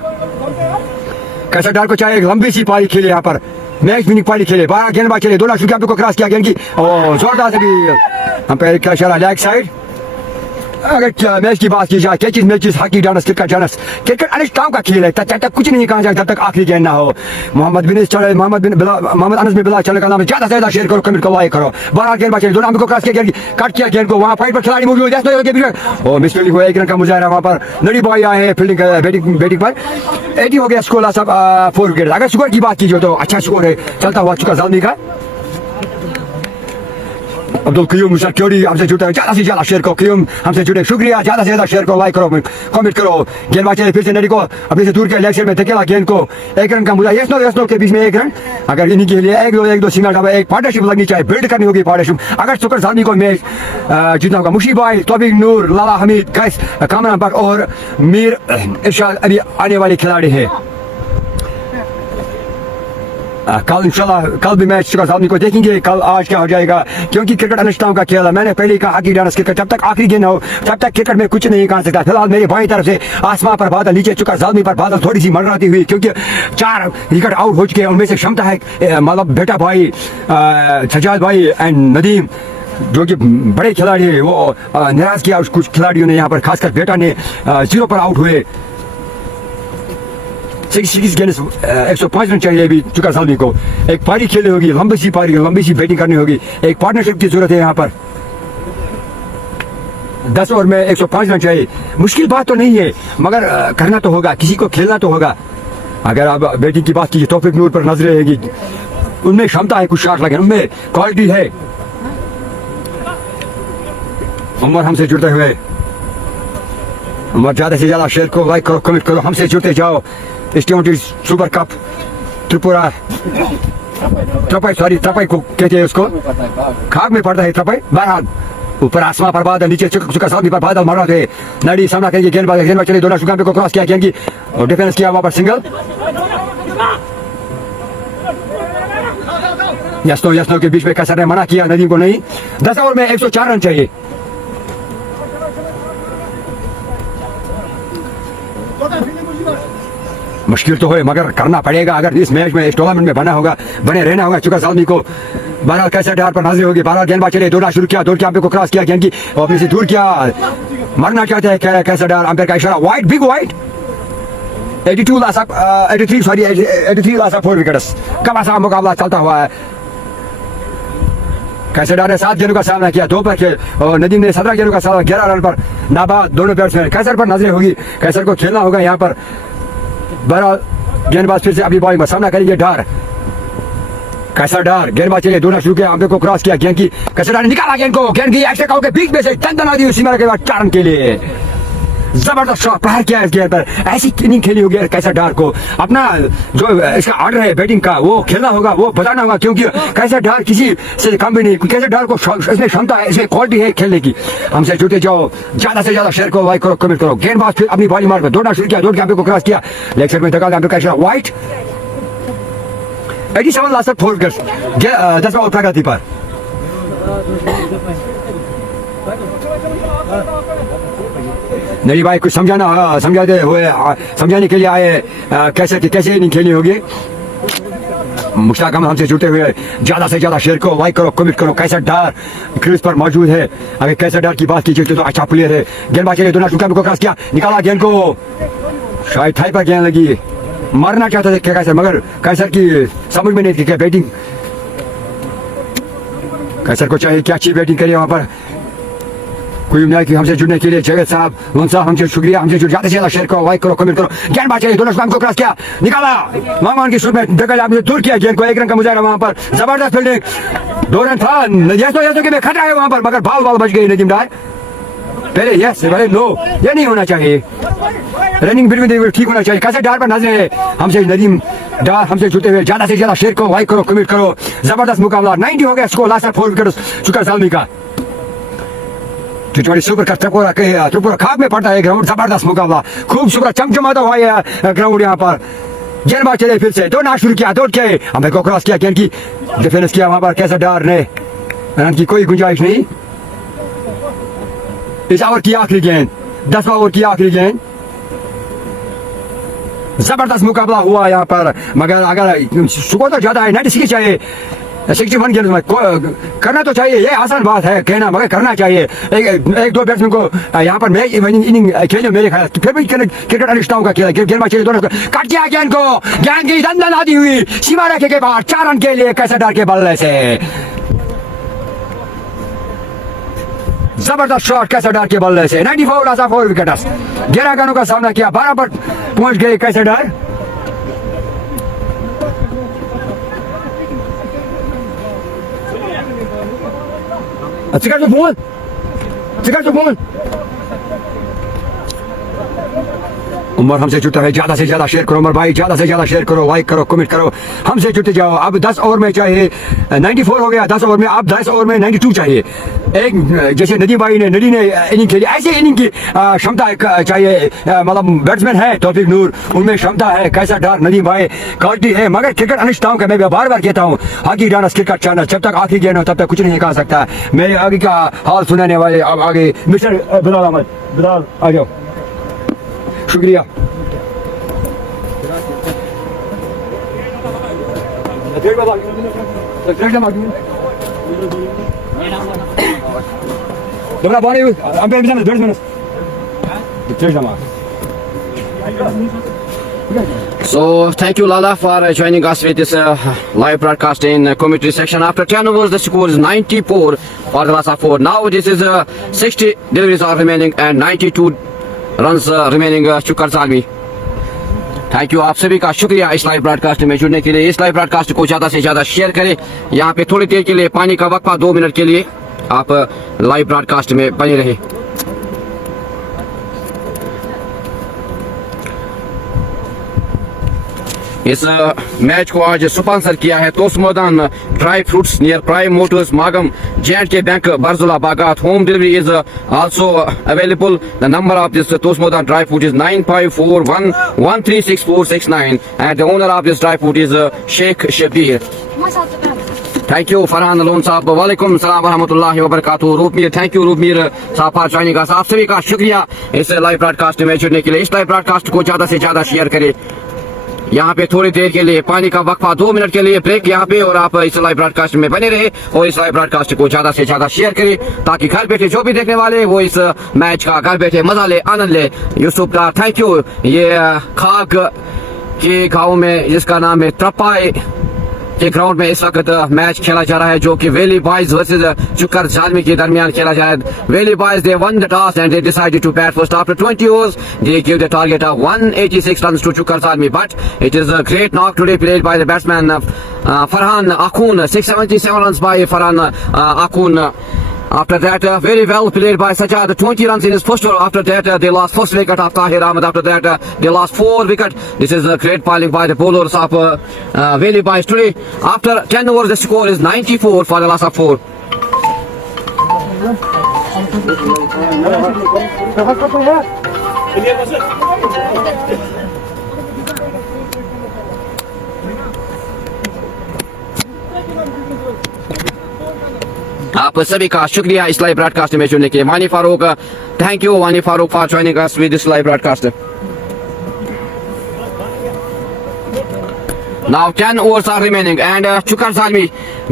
कैसर डार को चाहे लंबी सी पारी खेले, यहाँ पर मैच विनिंग पारी खेले। 12 गेंदबाज चले, दोनों शुक्रिया को क्रॉस किया, गेंद की और जोरदार से भी अंपायर का इशारा लेग साइड। अगर मैच की बात की जाए, catches matches, hockey dance, cricket dance, cricket अनिश्चितताओं का खेल है, तक कुछ नहीं कहा जाए जब तक आखिरी गेंद ना हो। मोहम्मद अनस में बिला चलने का नाम, ज्यादा से ज्यादा शेयर करो, कमेंट को लाइक करो। 12 गेंदबाज चले, दोनों को क्रॉस किया, गेंद कट किया, गेंद को वहां पॉइंट पर खिलाड़ी मौजूद है और मिस फील्डिंग हुआ, 1 रन का मुजाहरा वहां पर। नडी बॉय आए हैं फील्डिंग बैटिंग पर। 80 हो गया स्कोर, सब 4 विकेट। अगर स्कोर की बात कीजिए तो अच्छा स्कोर है चलता हुआ चुका जालमी का। अब्दुल क्यूम सिक्योरिटी हमसे जुड़े, ज्यादा से ज्यादा शेयर करो, क्यूम हमसे जुड़े, शुक्रिया। ज्यादा से ज्यादा शेयर करो, लाइक करो, कमेंट करो। गेंदबाज चले फिर से, नडी को अपने से दूर के लेग साइड में धकेला, गेंद को 1 रन का मुजाहरा। यस नो के बीच में 1 रन। अगर इन्हीं के लिए 1-2 सिंगल डबल, एक पार्टनरशिप लगनी चाहिए, बिल्ड करनी होगी पार्टनरशिप। अगर शुक्र जालमी को मैच जीतना होगा। मुशी भाई, तौफीक नूर, लाला हमीद, कैस, कामरान बक और मीर इरशाद अभी आने वाले खिलाड़ी है। कल इंशाल्लाह कल भी मैच जालमी को देखेंगे, कल आज क्या हो जाएगा क्योंकि क्रिकेट अनिश्चितताओं का खेल है। मैंने पहले ही कहा हॉकी डांस क्रिकेट, जब तक आखिरी गेंद हो तब तक क्रिकेट में कुछ नहीं कर सकता। फिलहाल मेरी बाईं तरफ से आसमान पर बादल, नीचे चुका जालमी पर बादल, थोड़ी सी मंडराती हुई क्योंकि 4 विकेट आउट हो चुके हैं। उनमें से क्षमता है मतलब बेटा भाई, सज्जाद भाई एंड नदीम जो कि बड़े खिलाड़ी हैं वो निराश किया कुछ खिलाड़ियों ने यहाँ पर, खासकर बेटा ने 0 पर आउट हुए। 66 गेंद 105 रन चाहिए अभी चुका सालवी को। एक पारी खेलनी होगी, लंबी सी पारी, लंबी सी बैटिंग करनी होगी, एक पार्टनरशिप की जरूरत है यहाँ पर। 10 ओवर में 105 रन चाहिए। मुश्किल बात तो नहीं है, मगर करना तो होगा, किसी को खेलना तो होगा। अगर आप बैटिंग की बात कीजिए, तौफीक नूर पर नजर रहेगी, उनमें क्षमता है, कुछ शॉट लगे, उनमें क्वालिटी है। उमर हमसे जुड़ते हुए, उमर ज्यादा से ज्यादा शेयर को लाइक करो, कमेंट करो, हमसे जुड़ते जाओ। T20 सुपर कप त्रिपुरा त्रपाई को कहते हैं, उसको खाक में पड़ता है त्रपाई। बहरहाल ऊपर आसमान पर बादल, नीचे चुका सालवी पर बादल मर रहे थे। नडी सामना करेंगे, गेंदबाज चले, दोनों शुकाम को क्रॉस किया गेंद की और डिफेंस किया, वहां पर सिंगल। यस्नो के बीच में कसर ने मना किया, नदीम को नहीं। 10 ओवर में 104 रन चाहिए। मुश्किल तो है मगर करना पड़ेगा अगर इस मैच में, इस टूर्नामेंट में बने रहना होगा चुका सालवी को। 12 कैसे डार पर नजर होगी, 12 गेंदबाज चले, दौड़ा शुरू किया, दौड़ के अंपायर को क्रॉस किया गेंद की और अपने से दूर किया। मरना चाहते हैं कैसे डार, अंपायर का इशारा, वाइड, बिग वाइड। 83 लासा 4 विकेट्स। कब आसान मुकाबला चलता हुआ है। कैसे डार ने 7 गेंदों का सामना किया, 2 पर खेल, और नदीम ने 17 गेंदों का सामना, 11 रन पर नाबाद दोनों बैट्समैन। कैसर पर नजरें होगी, कैसर को खेलना होगा यहाँ पर। 12 गेंदबाज फिर से अपनी बॉलिंग में सामना करेंगे डार। कैसर डार गेंदबाज चले, दोनों शुरू किया, अंपायर को क्रॉस किया गेंद की, कैसर डार ने निकाला गेंद को, गेंद की एक्स्ट्रा काउ के बीच में से टंडन दी सीमा के बाद 4 रन के लिए। जबरदस्त शॉट प्रहार किया इस गेंद पर। ऐसी इनिंग खेली होगी कैसर डार को। अपना जो इसका ऑर्डर है बैटिंग का, वो खेलना होगा, वो बताना होगा, क्योंकि कैसर डार किसी से कम भी नहीं। कैसर डार को इसमें क्षमता है, इसमें क्वालिटी है खेलने की। हमसे जुड़ते जाओ, ज्यादा से ज्यादा शेयर करो, लाइक करो, कमेंट करो। गेंदबाज फिर अपनी बॉलिंग मार, दौड़ना शुरू किया, दौड़ के अंपायर को क्रॉस किया, लेग साइड में दगा, अंपायर का इशारा, वाइड। 87 लास्ट 4 विकेट्स। 10 ओवर प्रगति पर। नहीं भाई कुछ समझाने के लिए आए कैसे नहीं खेलनी होगी। मुश्ताक अहमद हमसे जुड़ते हुए, ज्यादा से ज्यादा शेयर करो, लाइक करो, कमेंट करो। कैसर डार क्रीज पर मौजूद है। अगर कैसर डार की बात कीजिए तो अच्छा प्लेयर है। गेंदबाज चले, दोनों शुकाम को क्रॉस किया, निकाला गेंद को, शायद थाई पर गेंद लगी। मारना चाहते थे कैसर, मगर कैसर की समझ में नहीं थी क्या बैटिंग। कैसर को चाहिए कि अच्छी बैटिंग करिए वहां पर। कोई कि हमसे जुड़ने के लिए जगत साहब, वन साहब, हमसे शुक्रिया। हमसे जुड़, ज्यादा से ज्यादा शेयर करो, लाइक करो, कमेंट करो। गेंदबाज चाहिए, दोनों शुकाम को क्रॉस किया, निकाला, मामान की शुरू में डगल आपने दूर किया गेंद को, 1 रन का मुजाहरा वहां पर। जबरदस्त फील्डिंग, 2 रन था। यस के में खतरा है वहां पर, मगर बाल बच गई नदीम डार। पहले यस पहले नो, ये नहीं होना चाहिए। रनिंग बिल्कुल ठीक होना चाहिए। कैसे डार पर नजर है हमसे नदीम डार, हमसे जुड़ते हुए, ज्यादा से ज्यादा शेयर करो, लाइक करो, कमेंट करो। जबरदस्त मुकाबला, 90 हो गया स्कोर, लास्ट 4 विकेट चुका सालवी का। T20 सुपर कप त्रिपुरा खाक में पड़ता है ग्राउंड। जबरदस्त मुकाबला, खूब सुपर चमचमाता हुआ है ग्राउंड यहाँ पर। गेंदबाज चले, फिर से दौड़ना शुरू किया, दौड़ के अंपायर को क्रॉस किया, गेंद की डिफेंस किया वहां पर। कैसे डार ने, रन की कोई गुंजाइश नहीं। इस ओवर की आखिरी गेंद, 10 ओवर की आखिरी गेंद। जबरदस्त मुकाबला हुआ यहाँ पर, मगर अगर स्कोर तो ज्यादा है, 96 चाहिए। 61 गेंद में करना तो चाहिए, ये आसान बात है कहना, मगर करना चाहिए। एक दो बैट्समैन को यहाँ पर मैं इनिंग खेले मेरे ख्याल, फिर भी क्रिकेट अनिष्ठाओं का खेला। गेंदबाज चाहिए, दोनों काट दिया गेंद को, गेंद की दंदन आती हुई सीमा रेखे के बाहर, 4 रन के लिए कैसे डार के बल्ले से। जबरदस्त शॉट कैसे डार के बल्ले से। 94 लास्ट 4 विकेट्स। 11 रनों का सामना किया, 12 पर पहुंच गए कैसे डार। चिकन उमर हमसे जुड़ता है, ज्यादा से ज्यादा शेयर करो उमर भाई, ज्यादा से ज्यादा शेयर करो, लाइक करो, कमेंट करो, हमसे जुड़ते जाओ। अब 10 ओवर में चाहिए 94 हो गया, 10 ओवर में, अब 10 ओवर में 92 चाहिए। एक जैसे नदी ने इनिंग खेली, ऐसे इनिंग की क्षमता चाहिए। मतलब बैट्समैन है तौफीक नूर, उनमें क्षमता है। कैसा डार नदीम भाई, क्वालिटी है, मगर क्रिकेट अनिष्ठाओं का मैं बार बार कहता हूँ, हॉकी डांस क्रिकेट चैनल, जब तक आखिरी गेंद हो तब तक कुछ नहीं कहा सकता। मेरे आगे का हाल सुनाने वाले अब आगे मिस्टर बिलाल अहमद, बिलाल आ जाओ, शुक्रिया। Dobra, Bonnie, I'm going to be 20 minutes. So thank you Lala for joining us with this live broadcast in commentary section. After 10 overs the score is 94 for the last of 4. Now this is 60 deliveries are remaining and 92 runs remaining Chukkar Zalmi. Thank you आप सभी का शुक्रिया इस live broadcast में जुड़ने के लिए। इस लाइव ब्रॉडकास्ट को ज़्यादा से ज़्यादा शेयर करें। यहाँ पे थोड़ी देर के लिए पानी का वक्फा 2 मिनट के लिए आप लाइव ब्रॉडकास्ट में बने रहे। इस मैच को आज स्पॉन्सर किया है Tosmodan dry fruits near Prime Motors Magam J&K bank Barzulla Bagat. Home delivery is also available. The number of this Tosmodan dry fruit is 9541136469 and the owner of this dry fruit is Sheikh Shabir. Thank you Farhan लोन साहब। वालेकुम सलाम वरहमतुल्लाहि वबरकातुहू। रूपमीर thank you रूपमीर साहब for joining अस। आप सभी का शुक्रिया इस लाइव ब्रॉडकास्ट में जुड़ने के लिए। इस लाइव ब्रॉडकास्ट को ज्यादा से ज्यादा शेयर करें। यहाँ पे थोड़ी देर के लिए पानी का वक्फा 2 मिनट के लिए ब्रेक यहाँ पे, और आप इस लाइव ब्रॉडकास्ट में बने रहे और इस लाइव ब्रॉडकास्ट को ज्यादा से ज्यादा शेयर करें ताकि घर बैठे जो भी देखने वाले वो इस मैच का घर बैठे मजा ले आनंद ले। यूसुफ का थैंक यू। ये खाक के गाँव में जिसका नाम है त्रपाई के ग्राउंड में इस वक्त मैच खेला जा रहा है जो कि Valley Boys versus Chukkar Zalmi के दरमियान खेला जा रहा है। Valley Boys they won the toss and they decided to bat first after 20 overs they gave the target of 186 runs to Chukkar Zalmi, but it is a great knock today played by the batsman Farhan Akhun. 677 runs by Farhan Akhun. After that, very well played by Sajjad. 20 runs in his first over. After that, they lost first wicket of Tahir Ahmed. After that, they lost 4 wickets. This is a great bowling by the bowlers of Valley Boys today. After 10 overs, the score is 94 for the loss of 4. आप सभी का शुक्रिया इस live broadcast में जुड़ने के लिए। वानी फारूक थैंक यू वानी Farooq for joining us with this live broadcast. Now 10 overs are remaining and Chukkar Zalmi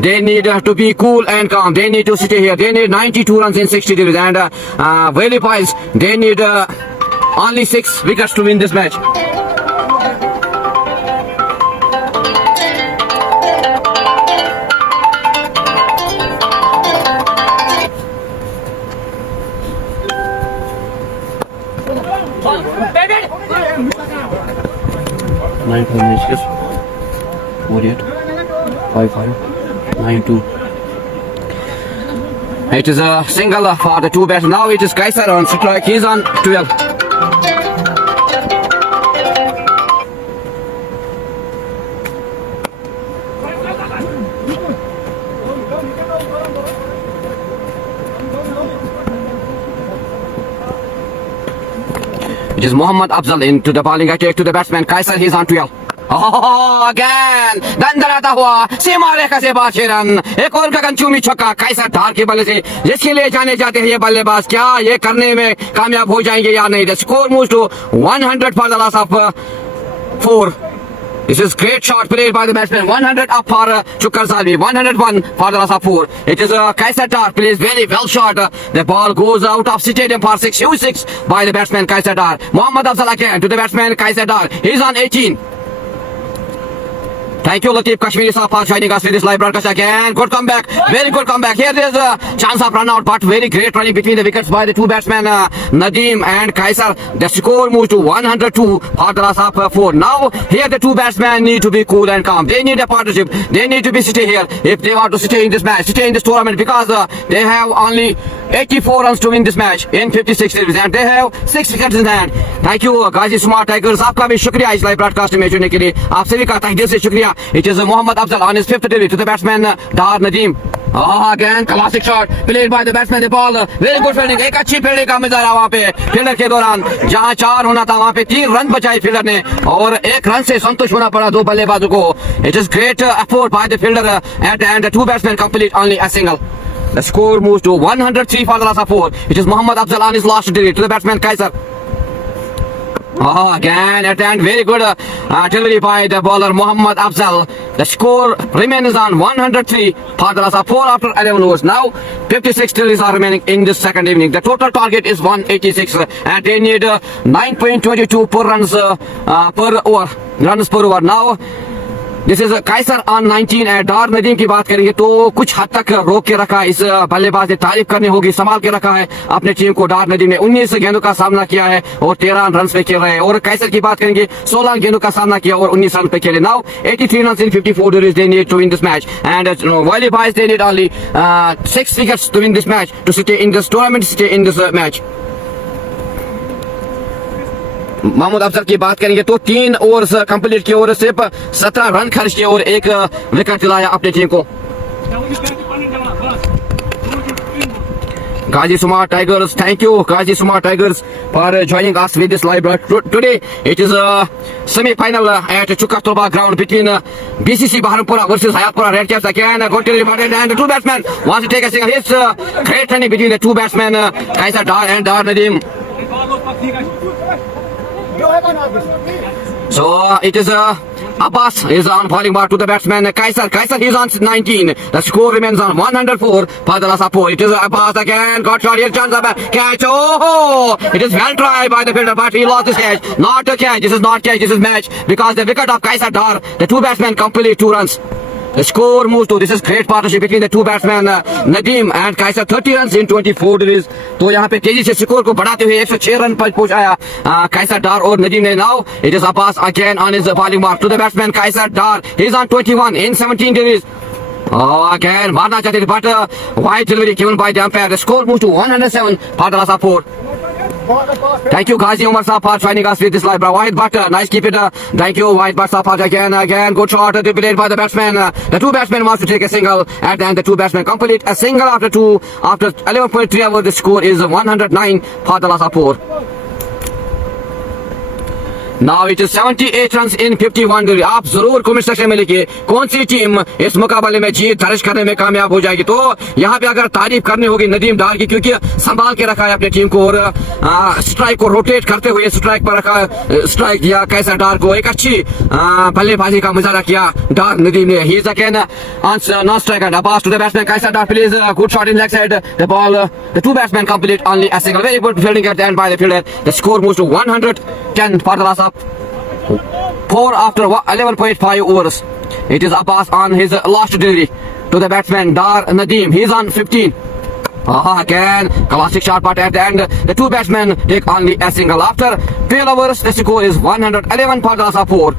they need to be cool and calm. They need to stay here. They need 92 runs in 60 deliveries and Valley Boys they need only 6 wickets to win this match. It is a single for the 2 batsmen. Now it is Kaisar on strike. He's on 12. It is Mohammad Afzal into the bowling attack to the batsman Kaisar. He's on 12. Oh, again दंदलाता हुआ सीमा रेखा से बाहर रन। एक और गगनचुंबी छक्का कायसर धार के बल्ले से जिसके लिए जाने जाते हैं ये बल्लेबाज। क्या ये करने में कामयाब हो जाएंगे या नहीं? The score moves to 100 for the loss of 4. This is great shot played by the batsman. 100 up for Chukkar Zalmi. 101 for the loss of 4. It is Kaisar Dar plays very well shot. The ball goes out of stadium for 6. Huge 6 by the batsman Kaisar Dar. Mohammad Afzal again to the batsman Kaisar Dar. He's on 18. Thank you, Latif Kashmiri Saab, for joining us with this live broadcast again. Good comeback, very good comeback. Here there is a chance of run out, but very great running between the wickets by the 2 batsmen, Nadeem and Kaisar. The score moves to 102 for the loss of 4. Now, here the 2 batsmen need to be cool and calm. They need a partnership. They need to be stay here if they want to stay in this match, stay in this tournament, because they have only 84 runs to win this match in 56 series and they have 6 wickets in hand. Thank you, Ghazi Smart Tigers. आपका भी शुक्रिया इस live broadcast में जुड़ने के लिए। आप सभी का तहे दिल से शुक्रिया। It is Mohammad Afzal on his 5th delivery to the batsman Dar Nadeem. Oh, again classic shot played by the batsman. The ball very good fielding. एक अच्छी फील्डिंग का नजारा वहाँ पे फील्डर के दौरान। जहाँ 4 होना था वहाँ पे 3 रन बचाए फील्डर ने और 1 रन से संतुष्ट होना पड़ा 2 बल्लेबाजों को। It is great effort by the fielder and the 2 batsmen complete only a single. The score moves to 103 for the loss of 4. It is Mohammad Afzal on his last delivery to the batsman Kaisar. Oh, again attempt, very good delivery by the bowler Muhammad Afzal. The score remains on 103 for the last 4 after 11 overs. Now 56 deliveries are remaining in this second inning. The total target is 186 and they need 9.22 per runs per over. Runs per over. Now this is Kaiser on 19 and Dar Nadeem की बात करेंगे तो कुछ हद तक रोक के रखा है इस बल्लेबाज ने, तारीफ करनी होगी, संभाल के रखा है अपने टीम को। डार नदीम ने 19 गेंदों का सामना किया है और 13 रन पे खेल रहे हैं। और कायसर की बात करेंगे 16 गेंदों का सामना किया और 19 रन पे खेले। नाउ 83 run in 54 deliveries they need to win this match and Wily boys they need only 6 wickets to win this match to stay in this tournament, stay in this match. Mohammad Afzal की बात करेंगे तो 3 ओवर्स कंप्लीट किए और सिर्फ 17 रन खर्च किए और 1 विकेट दिलाया अपनी टीम को। Ghazi Sumar Tigers, thank you Ghazi Sumar Tigers for joining us with this live broadcast. Today it is a semi-final at Chukatulba ground between BCC Baharampura versus Hayatpura Red Caps. Again, good to report and the two batsmen wants to take a single. It's great running between the two batsmen, Kaisar Dar and Dar Nadim. So it is Abbas is on bowling bar to the batsman Kaisar. Kaisar is on 19. The score remains on 104 for the last 4. It is Abbas again. Got shot here. Chance of catch. Oh! It is well tried by the fielder, but he lost this catch. Not a catch. This is not catch. This is match because the wicket of Kaisar Dar. The two batsmen complete 2 runs. The score moves to, this is great partnership between the two batsmen Nadeem and Kaisar. 30 runs in 24 deliveries. तो यहाँ पे तेजी से स्कोर को बढ़ाते हुए 106 रन पर पहुंचाया Kaisar Dar और Nadeem ने। Now it is Abbas again on his bowling mark to the batsman Kaisar Dar. He is on 21 in 17 deliveries. Oh, again मारना चाहते थे but wide delivery given by the umpire. The score moves to 107 for the last 4. Thank you Ghazi Umar Saab for joining us with this live. Wahid Bhatt, nice keep it. Thank you Wahid Bhatt Saab again good shot played by the batsman. The two batsmen wants to take a single and then the two batsmen complete a single after 11.3 hours. The score is 109 for the last 4. Now it is 78 runs in 51 deliveries. आप जरूर comment section में लिखिए कौन सी टीम इस मुकाबले में जीत दर्ज करने में कामयाब हो जाएगी। तो यहाँ पे अगर तारीफ करनी होगी नदीम डार की, क्योंकि संभाल के रखा है अपनी टीम को और स्ट्राइक को रोटेट करते हुए स्ट्राइक पर रखा, स्ट्राइक दिया कैसर डार को। एक अच्छी बल्लेबाजी का मुजाहरा किया डार नदीम ने। He is again on non strike end pass to the batsman Qaiser Dar plays good shot in leg side the ball the two batsman complete only a single very good fielding at the end by the fielder. The score moves to 110 for the last 4 after 11.5 overs. It is Abbas on his last delivery to the batsman Dar Nadeem. He is on 15. Again classic shot but at the end the two batsmen take only a single. After 12 overs the score is 111 for the last 4.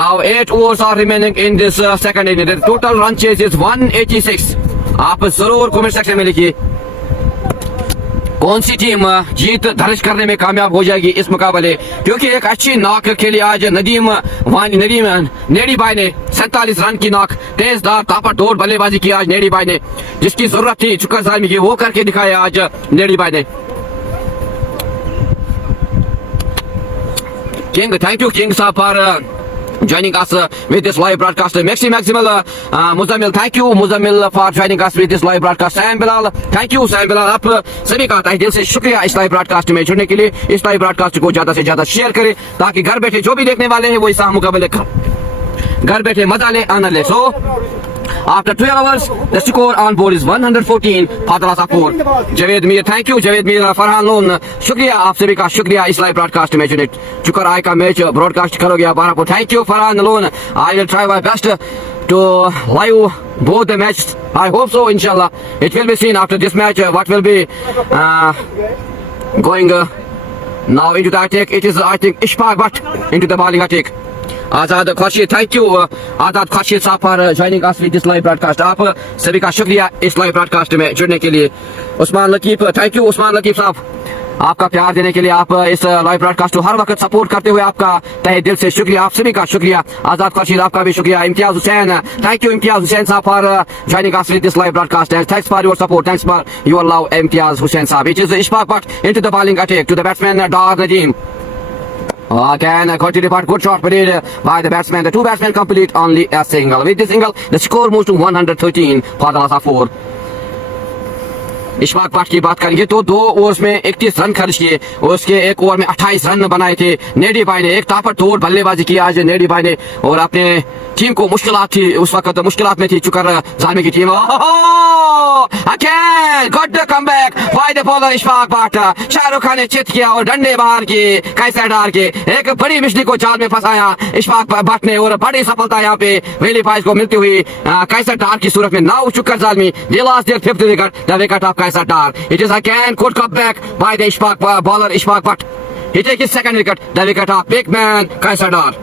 Now 8 overs are remaining in this second inning. The total run chase is 186. आप जरूर comment section में लिखिए कौन सी टीम जीत दर्ज करने में कामयाब हो जाएगी इस मुकाबले, क्योंकि एक अच्छी नॉक खेली आज नदीम नेडी भाई ने। 47 रन की नॉक, तेजदार ताबड़तोड़ बल्लेबाजी की आज नेडी भाई ने, जिसकी जरूरत थी चुका जालमी की वो करके दिखाया आज नेडी भाई ने। किंग, थैंक यू किंग साहब for joining us with this live broadcast. Maximal Muzammil, thank you Muzammil for joining us with this live broadcast. Sam Bilal, thank you Sam Bilal। आप सभी का तहे दिल से शुक्रिया इस लाइव ब्रॉडकास्ट में जुड़ने के लिए। इस लाइव ब्रॉडकास्ट को ज्यादा से ज्यादा शेयर करें ताकि घर बैठे जो भी देखने वाले हैं वो इस मुकाबले का घर बैठे मजा ले, आनंद ले। सो after 12 hours the score on board is 114 for the last 4. Javed Mir, thank you Javed Mir। Farhan लोन, शुक्रिया आप सभी का शुक्रिया इस लाइव ब्रॉडकास्ट में जुड़े चुकर आय का मैच ब्रॉडकास्ट करोगे आप 12 को। Thank you Farhan loan. I will try my best to live both the matches. I hope so inshallah. It will be seen after this match what will be going now into the attack. It is I think Ishfaq Butt into the bowling attack. Azad Khurshid, thank you Azad Khurshid साहब for joining us with this live broadcast. आप सभी का शुक्रिया इस live broadcast में जुड़ने के लिए। उस्मान लकीफ, थैंक यू उस्मान लकीफ साहब आपका प्यार देने के लिए, आप इस लाइव ब्रॉडकास्ट को हर वक्त सपोर्ट करते हुए आपका तहे दिल से शुक्रिया, आप सभी का शुक्रिया। आजाद खुर्शीद आपका भी शुक्रिया। इम्तियाज हुसैन, थैंक यू इम्तियाज हुसैन साहब for joining us with this live broadcast and thanks for your support, thanks for your love Imtiyaz Hussain साहब। It is Ishfaq Butt into the bowling attack to the batsman Dar Nadeem. Again, good report, good shot played by the batsman. The two batsmen complete only a single. With the single, the score moves to 113 for the last 4. Ishfaq बट की बात करेंगे तो 2 ओवर्स में 31 रन खर्च किए और उसके 1 ओवर में 28 रन बनाए थे। नेडी भाई ने एक ताबड़तोड़ बल्लेबाजी की आज नेडी भाई ने और अपने टीम को मुश्किलात थी, उस वक्त मुश्किलात में थी चुकर जालमी की team. Again, got the comeback by the bowler Ishfaq बट। शाहरुख खान ने चित किया और डंडे बाहर किए कैसा डाल के एक बड़ी मिश्री को जाल में फंसाया इशफाक बट ने और बड़ी सफलता यहाँ पे वेली फाइज को मिलती हुई कैसा डार की सूरत में। Now Chukar Zalmi the last their 5th wicket, the wicket of Kaisar Dar. It is again good comeback by the bowler Ishfaq Butt. He takes his 2nd wicket, the wicket of big man Kaisar Dar.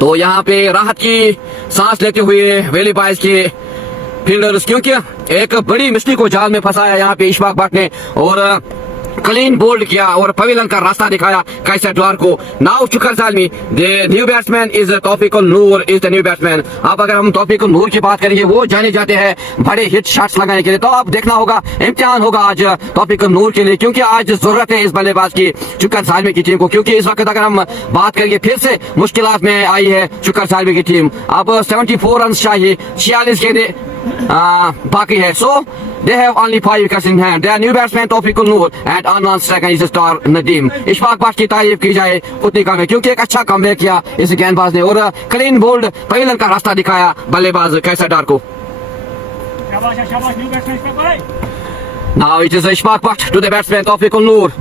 तो यहाँ पे राहत की सांस लेते हुए वेली बाइज के फील्डर्स, क्योंकि एक बड़ी मिस्टी को जाल में फंसाया यहाँ पे इशफाक बट ने और क्लीन बोल्ड किया और पवेलियन का रास्ता दिखाया कैसर डार को। Now Chukar Zalmi the new batsman is Taufiqul Noor is the new batsman. अब अगर हम तौफीकुल नूर की बात करेंगे, वो जाने जाते हैं बड़े हिट शॉट्स लगाने के लिए, तो अब देखना होगा, इम्तिहान होगा आज तौफीकुल नूर के लिए, क्योंकि आज जरूरत है इस बल्लेबाज की चुकर जालमी की टीम को। क्योंकि इस वक्त अगर हम बात करेंगे फिर से मुश्किलात में आई है चुकर जालमी की टीम। अब 74 रन चाहिए, 46 गेंदें बाकी है। सो they have only 5 wickets in hand. Their new batsman Tawfiqul Noor and on second is star Nadeem. Ishfaq बट की तारीफ की जाए उतनी कम है, क्योंकि एक अच्छा कमबैक किया इस गेंदबाज ने और क्लीन बोल्ड पवेलियन का रास्ता दिखाया बल्लेबाज कैसर डार को। Now it is Ishfaq Butt to the batsman Tawfiqul Noor.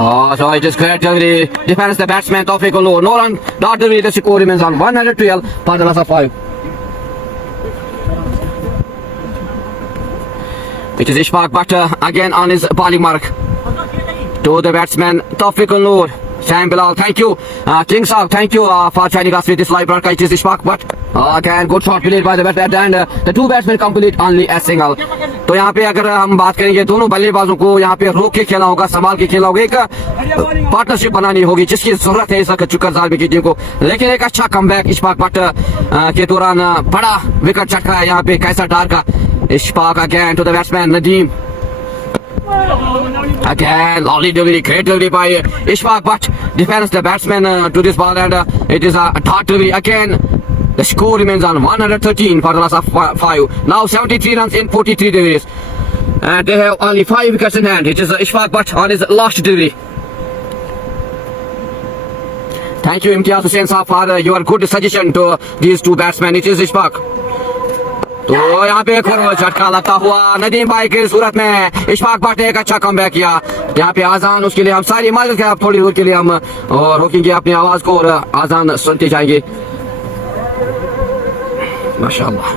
Oh, so it is great delivery. Defends the batsman Tawfiqul Noor. No run, dot delivery. The score remains on 112 for the loss of 5. It is Ishfaq Butt again on his bowling mark to the batsman Tawfiqul Noor. Sam Bilal, thank you. King Saab, thank you for joining us with this live broadcast. It is Ishfaq Butt. Again, good shot played by the batsman and the 2 batsmen complete only a single. तो यहाँ पे अगर हम बात करेंगे, दोनों बल्लेबाजों को यहाँ पे रोक के खेलना होगा, संभाल के खेलना होगा, एक पार्टनरशिप बनानी होगी जिसकी जरूरत है इस वक्त चुकर जालमी की टीम को। लेकिन एक अच्छा कमबैक इशफाक बट के दौरान बड़ा विकेट चटका है यहाँ पे कैसर डार का। Ishfaq again to the batsman Nadeem. Again, lovely delivery, great delivery by Ishfaq Butt. Defends the batsman to this ball and it is a dot delivery again. The score remains on 113 for the loss of 5. Now 73 runs in 43 deliveries. And they have only 5 wickets in hand. It is Ishfaq Butt on his last delivery. Thank you Imtiaz Hussain Saab for your good suggestion to these 2 batsmen. It is Ishfaq. तो यहाँ पे एक और झटका लगता हुआ नदीम भाई की सूरत में इशफाक बट ने एक अच्छा कमबैक किया। यहाँ पे आजान, उसके लिए हम सारी मदद करें, आप थोड़ी देर के लिए हम रोकेंगे अपनी आवाज को और आजान सुनते जाएंगे। माशाअल्लाह।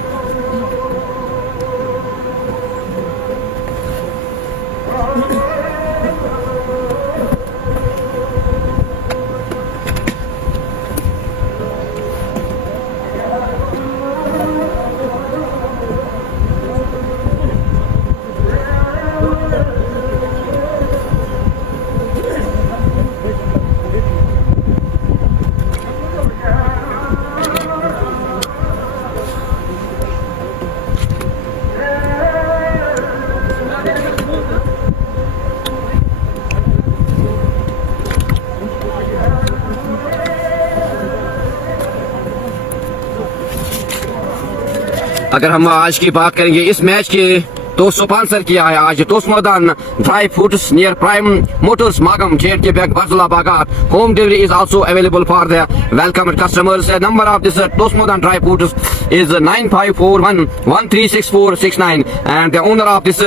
अगर हम आज की बात करेंगे इस मैच के, तो स्पॉन्सर किया है आज Tosmodan dry fruits near Prime Motors Magam gate के back Barzulla Bagat. Home delivery is also available for the welcome customers. Number of this Tosmodan dry fruits is 9541136469 and the owner of this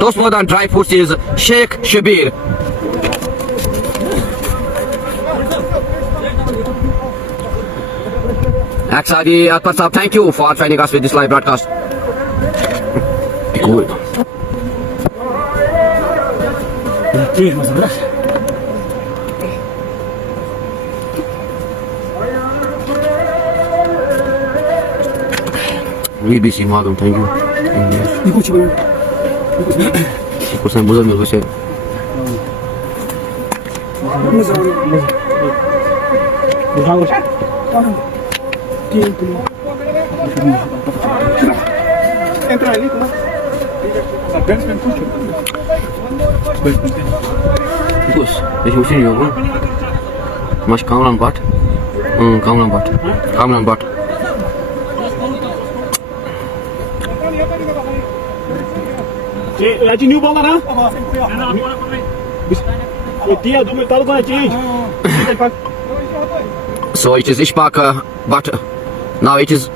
Tosmodan dry fruits is Sheikh Shabir. Aksadi Atpar Saab, thank you for joining us with this live broadcast. Cool. BBC Magam, thank you. Kursan buzar mı şey? Entra ali, Bus, ich muss hin, Junge. Mach Kamran Butt. Kamran Butt. Kamran Butt. Raji, new ball na? Dia, do meu talo com a gente. So it is Ishbak, but now it is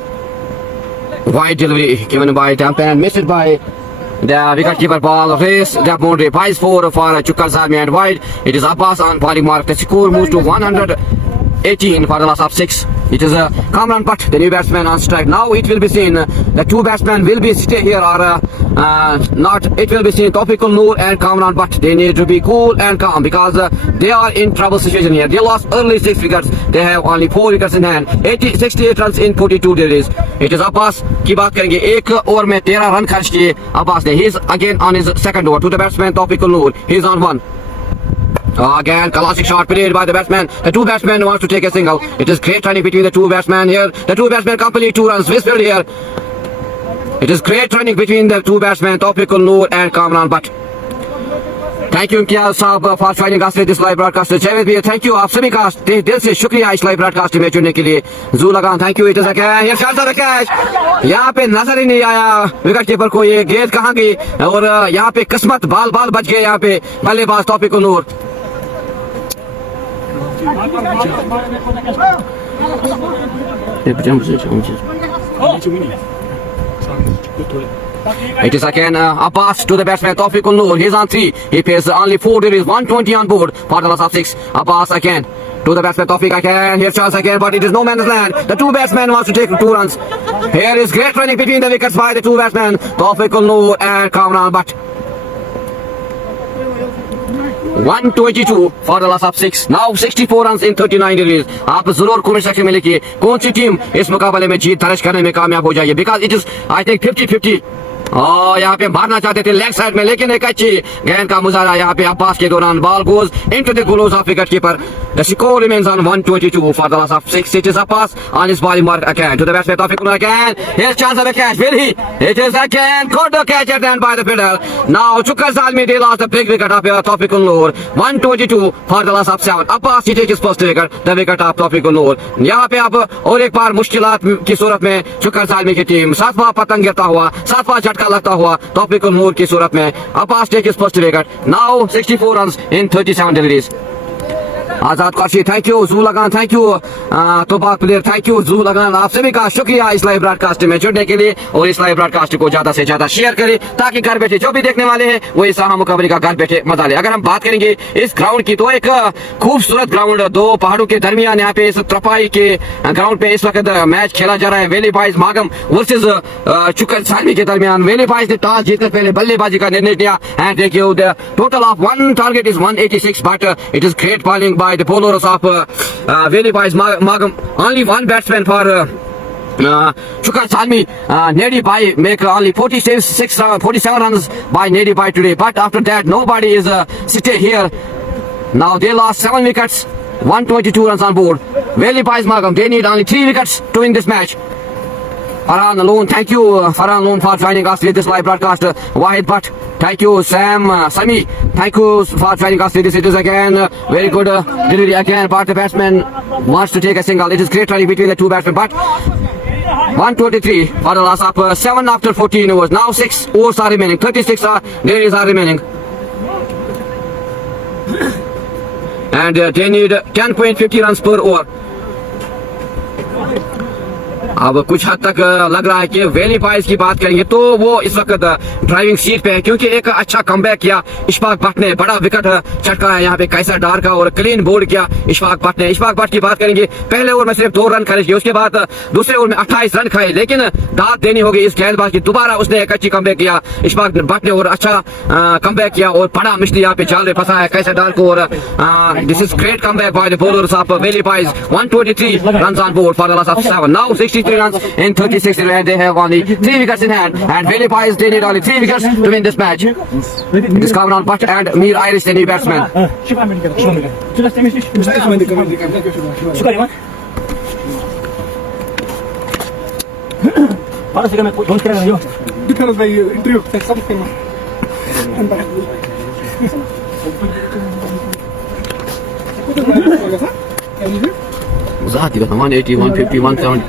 wide delivery given by Tampan and missed by the wicketkeeper ball race. The boundary buys for Chukkal Zalmi and wide. It is Abbas on bowling mark. The score moves to 118 for the loss of 6. It is Kamran Butt, the new batsman on strike. Now it will be seen the two batsmen will be stay here or not. It will be seen Tawfiqul Noor and Kamran Butt. They need to be cool and calm because they are in trouble situation here. They lost early 6 wickets. They have only 4 wickets in hand. 68 runs in 42 deliveries. It is Abbas की बात करेंगे. एक ओवर में 13 रन खर्च किए Abbas ने. He is again on his second over to the batsman Tawfiqul Noor. He is on 1. Again, classic shot played by the batsman. The two batsmen wants to take a single. It is great running between the two batsmen here. The two batsmen complete 2 runs. Whistled here. It is great running between the two batsmen, Tawfiqul Noor and Kamran Butt. Thank you Imtiaz साहब for joining us with this live broadcast. Javed bhai, thank you. आप सभी का दिल से शुक्रिया इस live broadcast में जुड़ने के लिए. Zul Lagan, thank you. It is a catch. Here comes the catch. यहाँ पे नजर ही नहीं आया विकेट कीपर को ये गेंद कहाँ गई और यहाँ पे किस्मत बाल बच गए यहाँ पे बल्लेबाज Tawfiqul Noor. It is again Abbas to the batsman Tawfiqul Noor. He's on 3. He plays only 4 deliveries, 120 on board for the loss of 6. Abbas again to the batsman Tawfiq again. Here's chance again, but it is no man's land. The two batsmen wants to take 2 runs. Here is great running between the wickets by the two batsmen Tawfiqul Noor and Kamran Butt. 122 for the loss of 6. Now 64 runs in 39 deliveries. आप जरूर comment section में लिखिए कौन सी टीम इस मुकाबले में जीत दर्ज करने में कामयाब हो जाएगी. Because it is I think 50-50. यहाँ पे मारना चाहते थे लेग साइड में लेकिन एक अच्छी गेंद का मुजाहरा यहाँ पे अब्बास के दौरान ball goes into the gloves of wicket keeper. The score remains on 122 for the loss of 6. It is Abbas on his bowling mark again to the batsman Tawfiqul Noor again. Here's chance of a catch. Will he? It is again caught the catch at the end by the fielder. Now Chukkal Zalmi they lost the big wicket of Tawfiqul Noor. 122 for the loss of 7. Abbas he takes his first wicket. The wicket of Tawfiqul Noor. यहाँ पे अब और एक बार मुश्किलात की सूरत में Chukkal Zalmi की टीम 7वां पतंग गिरता हुआ 7वां झटका लगता हुआ Tawfiqul Noor की सूरत में Abbas takes his first wicket. Now 64 runs in 37 deliveries. Azad Kashi thank you. Zul Lagan thank you. तोबाक player thank you. Zul Lagan आप सभी का शुक्रिया इस लाइव ब्रॉडकास्ट में जुड़ने के लिए और इस लाइव ब्रॉडकास्ट को ज्यादा से ज्यादा शेयर करें ताकि घर बैठे जो भी देखने वाले हैं वो इस मुकाबले का घर बैठे मजा ले. अगर हम बात करेंगे इस ग्राउंड की तो एक खूबसूरत ग्राउंड 2 पहाड़ों के दरमियान यहाँ पे इस त्रपाई के ग्राउंड पे इस वक्त मैच खेला जा रहा है. वेली बॉयज मागम वर्सेस चुक्कल ज़ालमी के दरमियान. वेली बॉयज ने टॉस जीतकर पहले बल्लेबाजी का निर्णय लिया एंड देखिए the total of 1 target is 186 but it is great bowling by the bowlers of Veli Bhai's Magam. Only one batsman for Chukkal Zalmi. Nedi Bhai make only 47 runs by Nedi Bhai today. But after that, nobody is sitting here. Now they lost 7 wickets, 122 runs on board. Veli Bhai's Magam, they need only 3 wickets to win this match. Farhan Loon, thank you Farhan Loon for joining us with this live broadcast. Wahid Butt, thank you. Sam Sami, thank you for joining us with this. It is again very good delivery again, but the batsman wants to take a single. It is great running between the two batsmen, but 123 for the loss of 7 after 14 overs. Now 6 overs are remaining, 36 deliveries are remaining. And they need 10.50 runs per over. अब कुछ हद तक लग रहा है कि वेली बॉयज की बात करेंगे तो वो इस वक्त ड्राइविंग सीट पे है क्योंकि एक अच्छा कमबैक किया इशफाक भट्ट ने. बड़ा विकेट चटका है यहाँ पे कैसर डार का और क्लीन बोल्ड किया इशफाक भट्ट ने. इशफाक भट्ट की बात करेंगे पहले ओवर में सिर्फ 2 रन खर्च किए, उसके बाद दूसरे ओवर में 28 रन खाए लेकिन दाद देनी होगी इस गेंदबाज की. दोबारा उसने एक अच्छी कमबैक किया इशफाक भट्ट ने और अच्छा कमबैक किया और बड़ा मिश्री यहाँ पे जाल में फंसा है कैसर डार को. और this is great comeback by the bowlers of Valley Boys. 123 runs on board for the loss of 7. Now 63 runs in 36 and they have only 3 wickets in hand and Veli Bhai's they need only 3 wickets to win this match. It is Kamran Butt and Mir Irish the new batsman. Depends on the interview. ज़ाती 180, 150, 170।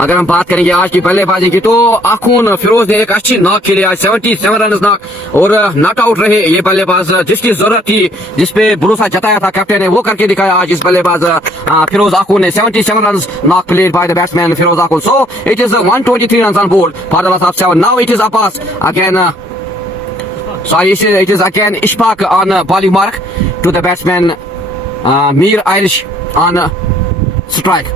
अगर हम बात करेंगे आज की बल्लेबाजी की तो आखून फिरोज ने एक अच्छी नॉक खेली आज 77 रन नॉक और नॉट आउट रहे ये बल्लेबाज जिसकी जरूरत थी जिसपे भरोसा जताया था कैप्टन ने वो करके दिखाया आज इस बल्लेबाज फिरोज आखून ने 77 run knock played by the batsman Firoz Akhoon so it is 123 run on board for the loss of 7 now it is Abbas again sorry it is again Ishfaq on bowling mark to the batsman Mir Irish on strike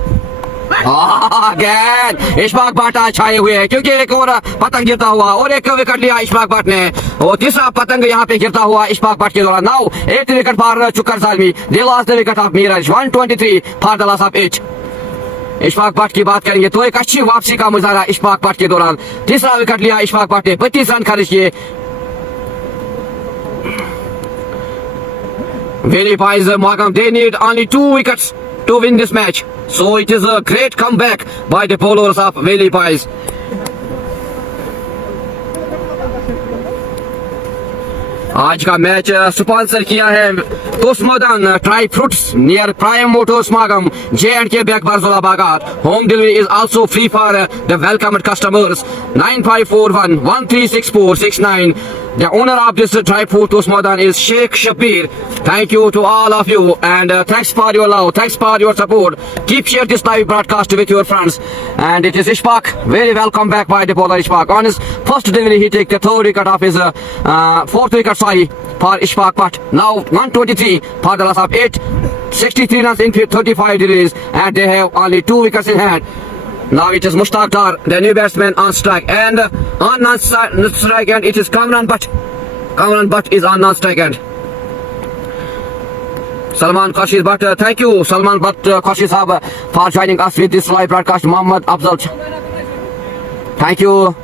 again Ishfaq भट्ट छाए हुए हैं क्योंकि एक और पतंग गिरता हुआ और एक विकेट लिया इशफाक भट्ट ने और तीसरा पतंग यहाँ पे गिरता हुआ इशफाक भट्ट के दौरान now 8 wicket for Chukar Salmi they lost the wicket of Mir Arish 123 for the loss of 8 Ishfaq Bhat की बात करेंगे तो एक अच्छी वापसी का मुजाहरा इशफाक भट्ट के दौरान तीसरा विकेट लिया इशफाक भट्ट ने 32 रन खर्च किए Veli Pies Markham they need only 2 wickets to win this match so it is a great comeback by the bowlers of Veli Pies आज का मैच स्पॉन्सर किया है Tosmodan dry fruits near Prime Motors Magam J&K Bank Barzola Bagat home delivery is also free for the welcomed customers 9541136469 the owner of this dry fruit Tosmodan is Sheikh Shabir thank you to all of you and thanks for your love thanks for your support keep share this live broadcast with your friends and it is Ishfaq very welcome back by the bowler Ishfaq on his first delivery he take the third wicket of his fourth wicket sorry for Ishfaq Bhatt now 123 for the loss of 8 63 runs in 35 deliveries and they have only 2 wickets in hand now it is Mushtaq Dar the new batsman on strike and on non-strike end it is Kamran Butt is on non-strike end Salman Khurshid Butt thank you Salman Butt Khurshid Sahab for joining us with this live broadcast Mohammad Afzal thank you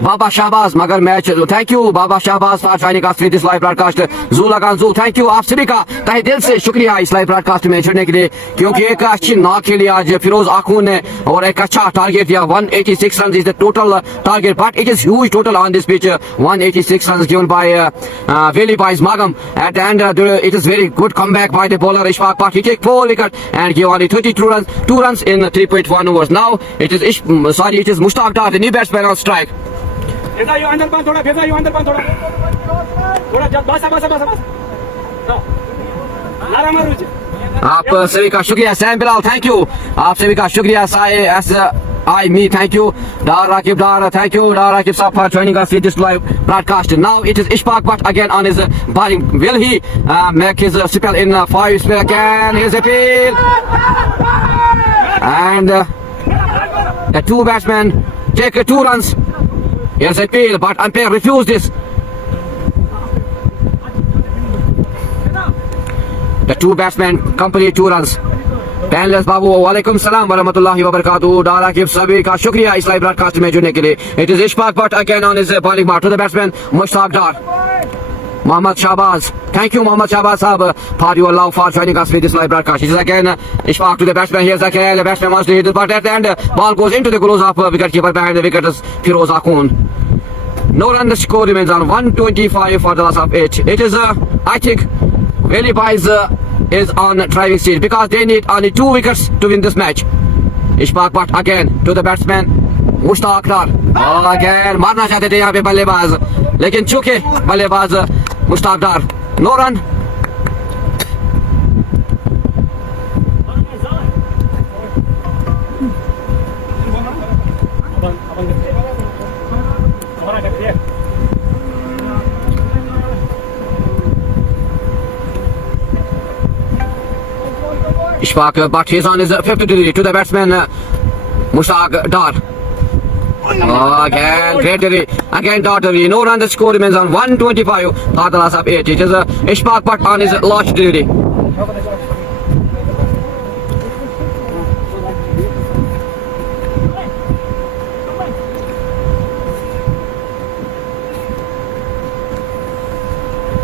Baba Shahbaz मगर match thank you Baba Shahbaz for joining us with this live broadcast जू लगान जू thank you आप सभी का तहे दिल से शुक्रिया इस लाइव ब्रॉडकास्ट में जुड़ने के लिए क्योंकि एक अच्छी नॉक खेली आज फिरोज आखून ने और एक अच्छा टारगेट दिया 186 run is the total target but it is huge total on this pitch 186 run given by Veli Pies Magam at the end it is very good comeback by the bowler Ishfaq Bhatt he take 4 wicket and give only 32 runs 2 runs in 3.1 overs now it is Mushtaq Dar the new batsman on strike भेजा यो अंदर पान थोड़ा बस लारा मारो आप सभी का शुक्रिया सैम बिलाल थैंक यू आप सभी का शुक्रिया I me thank you Dar Rakib thank you Dar Rakib Sahab for joining us with this live broadcast now it is Ishfaq Bhatt again on his bowling will he make his spell in 5 spell again his appeal and the two batsmen take 2 runs here's appeal but umpire refused this the two batsmen complete 2 runs Panelist बाबू वालेकुम सलाम वरहमतुल्लाहि वबरकातुहू डारा के सभी का शुक्रिया इस लाइव ब्रॉडकास्ट में जुड़ने के लिए it is Ishfaq Bhat again on his bowling mark to the batsman Mushtaq Dar Mohammad Shahbaz thank you Mohammad Shahbaz साहब for your love for joining us with this live broadcast it is again Ishfaq to the batsman here's again the batsman wants to hit the ball at the end ball goes into the gloves of wicketkeeper behind the wicket is Firoz Akhund no run the score remains on 125 for the loss of 8 it is I think Veli Pies is on driving seat because they need only 2 wickets to win this match Ishfaq Bhatt again to the batsman Mushtaq Dar again मारना चाहते थे यहाँ पे बल्लेबाज लेकिन चूके बल्लेबाज Mushtaq Dar no run Ishfaq Bhatt is on his 5th delivery to the batsman Mushtaq Dar again great delivery again Dar delivery no run the score remains on 125 for the loss of 8 it is Ishfaq Bhatt on his last delivery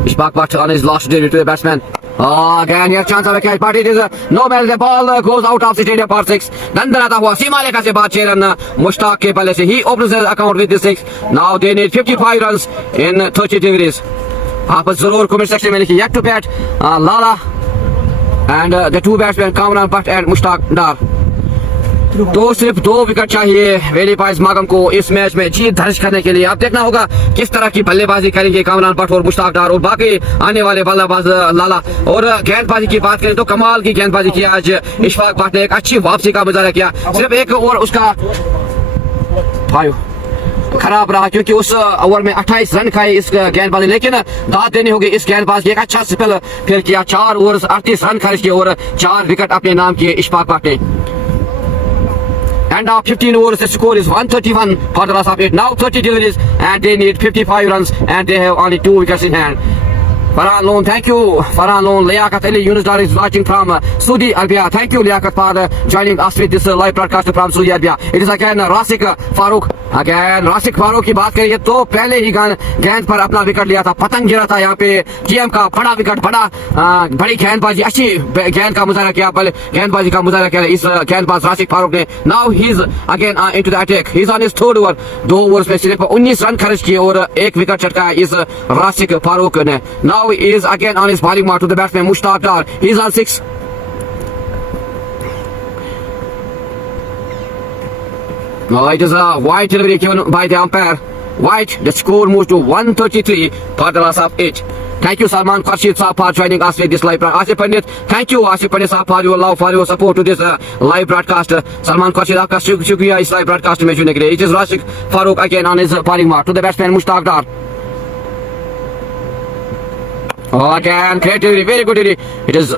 Ishfaq Bhatt on his last delivery to the batsman again here chance of a catch but it is no ball the ball goes out of the stadium for 6 दंदनाता हुआ सीमा लेखा से बाद 6 रन मुश्ताक के बल्ले से he opens his account with the 6 now they need 55 runs in 30 deliveries आप जरूर कमेंट सेक्शन में लिखिए yet to bat Lala and the two batsmen Kamran Butt and Mushtaq Dar। तो सिर्फ 2 विकेट चाहिए वेली पाइस मागम को इस मैच में जीत दर्ज करने के लिए। आप देखना होगा किस तरह की बल्लेबाजी करेंगे कामरान भट्ट और मुश्ताक डार और बाकी आने वाले बल्लेबाज लाला। और गेंदबाजी की बात करें तो कमाल की गेंदबाजी की आज इशफाक भट्ट ने, एक अच्छी वापसी का मुजाहरा किया। सिर्फ एक ओवर उसका खराब रहा क्योंकि उस ओवर में 28 रन खाए इस गेंदबाजी, लेकिन दाद देनी होगी इस गेंदबाज की, एक अच्छा स्पेल फिर किया। 4 ओवर 38 रन खर्च किए और 4 विकेट अपने नाम किए इशफाक भट्ट ने। And now 15 overs, the score is 131 for the loss of 8. Now 30 deliveries and they need 55 runs and they have only 2 wickets in hand. Farhan Loan, thank you. Farhan Loan, Liaquat Ali Yunus Dar is watching from Saudi Arabia. Thank you Liaquat for joining us with this live broadcast from Saudi Arabia. It is again Rasik Farouk. Again Rasik Farouk की बात करेंगे तो पहले ही गेंद पर अपना विकेट लिया था, पतंग गिरा था यहाँ पे टीएम का बड़ा विकेट, बड़ी गेंदबाजी, अच्छी गेंद का मुजाहरा किया, गेंदबाजी का मुजाहरा किया इस गेंदबाज राशिक फारूक ने। Now he is again into the attack, he is on his third over. 2 ओवर्स में सिर्फ 19 रन खर्च किए और 1 विकेट चटकाया इस राशिक फारूक ने। Now he is again on his bowling mark to the batsman Mushtaq Dar, he is on 6। It is a wide delivery given by the umpire. Wide. The score moves to 133 for the loss of 8. Thank you Salman Khurshid Saab for joining us with this live broadcast. Asif Pandit, thank you Asif Pandit Saab for your love, for your support to this live broadcast. Salman Khurshid आपका शुक्रिया इस live broadcast में जुड़ने के लिए। It is Rasik Farouk again on his bowling mark to the batsman Mushtaq Dar. Again, great delivery, very good delivery. It is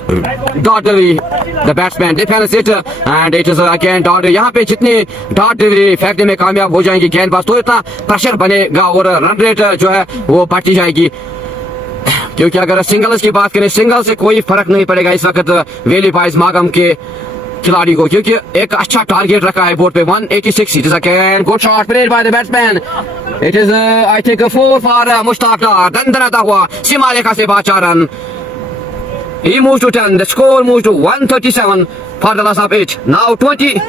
dot delivery. The batsman defends it and it is again dot delivery. यहाँ पे जितनी dot delivery फेंकने में कामयाब हो जाएंगी गेंदबाज तो इतना प्रेशर बनेगा और रन रेट जो है वो बढ़ती जाएगी। क्योंकि अगर सिंगल्स की बात करें, सिंगल से कोई फर्क नहीं पड़ेगा इस वक्त वेली पाइस मागम के खिलाड़ी को, क्योंकि एक अच्छा टारगेट रखा है बोर्ड पे 186। It is again good shot played by the batsman. It is I think a 4 for Mushtaq Dar. दंदनाता हुआ सीमा रेखा से 4 run. He moves to 10. The score moves to 137 for the loss of 8. Now 20.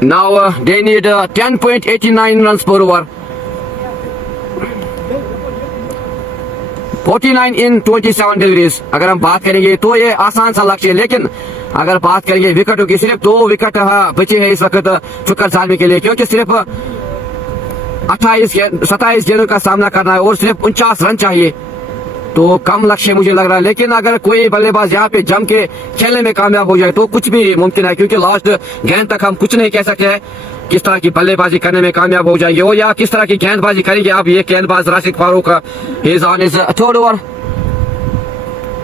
Now they need 10.89 runs per over. 49 in 27 deliveries। अगर हम बात करेंगे तो ये आसान सा लक्ष्य है, लेकिन अगर बात करेंगे विकेटों की, सिर्फ 2 विकेट बचे हैं इस वक्त चुकर जालमी के लिए, क्योंकि सिर्फ 27 गेंदों का सामना करना है और सिर्फ 49 रन चाहिए। तो कम लक्ष्य मुझे लग रहा है, लेकिन अगर कोई बल्लेबाज यहाँ पे जम के खेलने में कामयाब हो जाए तो कुछ भी मुमकिन है, क्योंकि लास्ट गेंद तक हम कुछ नहीं कह सकते हैं किस तरह की बल्लेबाजी करने में कामयाब हो जाएंगे और या किस तरह की गेंदबाजी करेंगे। अब ये गेंदबाज Rasik Farooq is on his third over,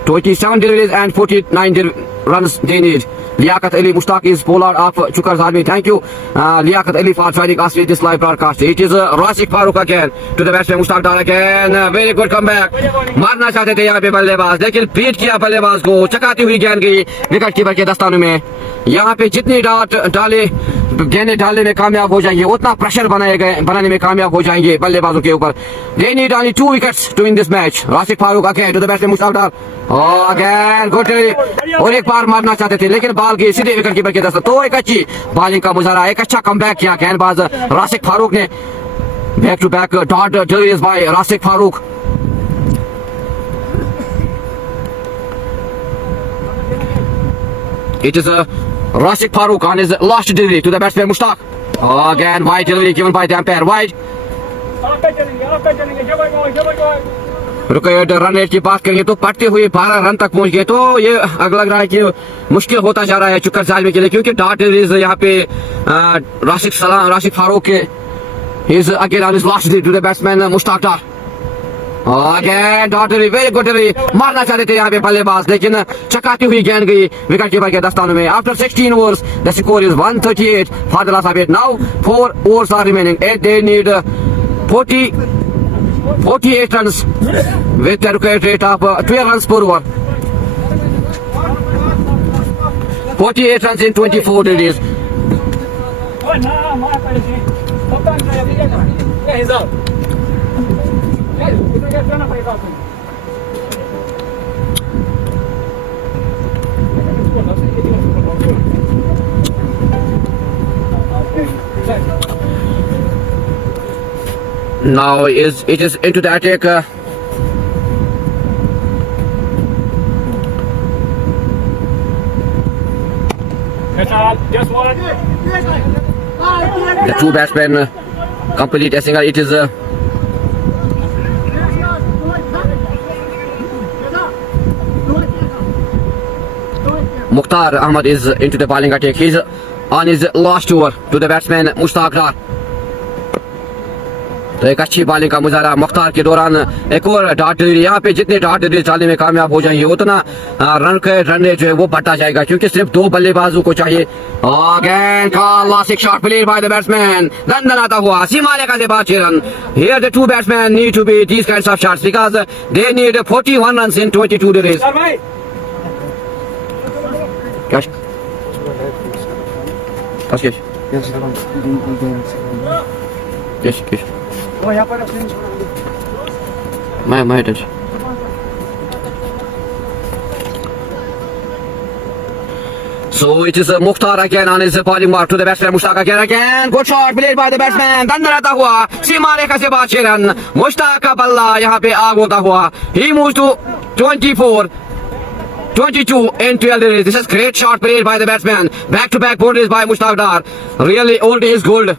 27 deliveries and 49 runs they need. Liaquat Ali Mushtaq is bowler of Chukar Army. Thank you Liaquat Ali for joining us with this live broadcast. It is Rasik Farouk again to the batsman Mushtaq Dar again. Very good comeback. मारना चाहते थे यहाँ पे बल्लेबाज, लेकिन बीट किया बल्लेबाज को, चकाती हुई गेंद गई विकेट कीपर के दस्तानों में। यहाँ पे जितनी गेंदें डालने में कामयाब हो जाएंगे उतना प्रेशर बनाने में कामयाब हो जाएंगे बल्लेबाजों के ऊपर। They need only 2 wickets to win this match. Rasik Farouk again to the batsman Mushtaq Dar. Again good delivery. और एक बार मारना चाहते थे लेकिन बाल गई सीधे विकेट कीपर के दस्तान। तो एक अच्छी बॉलिंग का मुजाहरा, एक अच्छा कमबैक किया गेंदबाज राशिक फारूक ने। Back to back dot deliveries by Rasik Farooq. It is Rasik Farouk on his last delivery to the batsman Mushtaq. Again wide delivery given by the umpire, wide. रुके रन रेट की बात करेंगे तो पटते हुए 12 रन तक पहुंच गए, तो ये लग रहा है कि मुश्किल होता जा रहा है चुकर जालमी के लिए, क्योंकि डॉट डिलीवरीज यहाँ पे राशिक फारूक के is again on his last delivery to the batsman Mushtaq Dar. Again dot delivery, very good delivery. मारना चाहते थे यहाँ पे बल्लेबाज, लेकिन चकाती हुई गेंद गई विकेट कीपर के दस्तानों में। After 16 overs, the score is 138 for the loss of 8. Now 4 overs are remaining. They need 48 runs with a required rate of 12 runs per over. 48 runs in 24 deliveries. Now it is into the attack. That's all. Just one. The two batsmen complete a single. It is Mukhtar Ahmed is into the bowling attack. He's on his last over to the batsman Mushtaq Dar. तो एक अच्छी बॉलिंग का मुजाहरा मुख्तार के दौरान एक और dot delivery. यहाँ पे जितने डॉट डिलीवरी डालने में कामयाब हो जाएंगे उतना रन रेट जो है वो बढ़ता जाएगा, क्योंकि सिर्फ दो बल्लेबाजों को चाहिए। Again, classic shot played by the batsman. दंदनाता हुआ सीमा रेखा से बाहर 6 run. Here the two batsmen need to be these kinds of shots because they need 41 runs in 22 deliveries. Cash. Cash. My touch. So it is Mukhtar again on his bowling mark to the batsman Mushtaq again. Good shot played by the batsman. दंदनाता हुआ सीमा रेखा से बाहर 6 रन। मुश्ताक का बल्ला यहाँ पे आग होता हुआ। He moves to 24. 22 in 12 deliveries. This is great shot played by the batsman. Back-to-back boundaries by Mushtaq Dar. Really old is gold.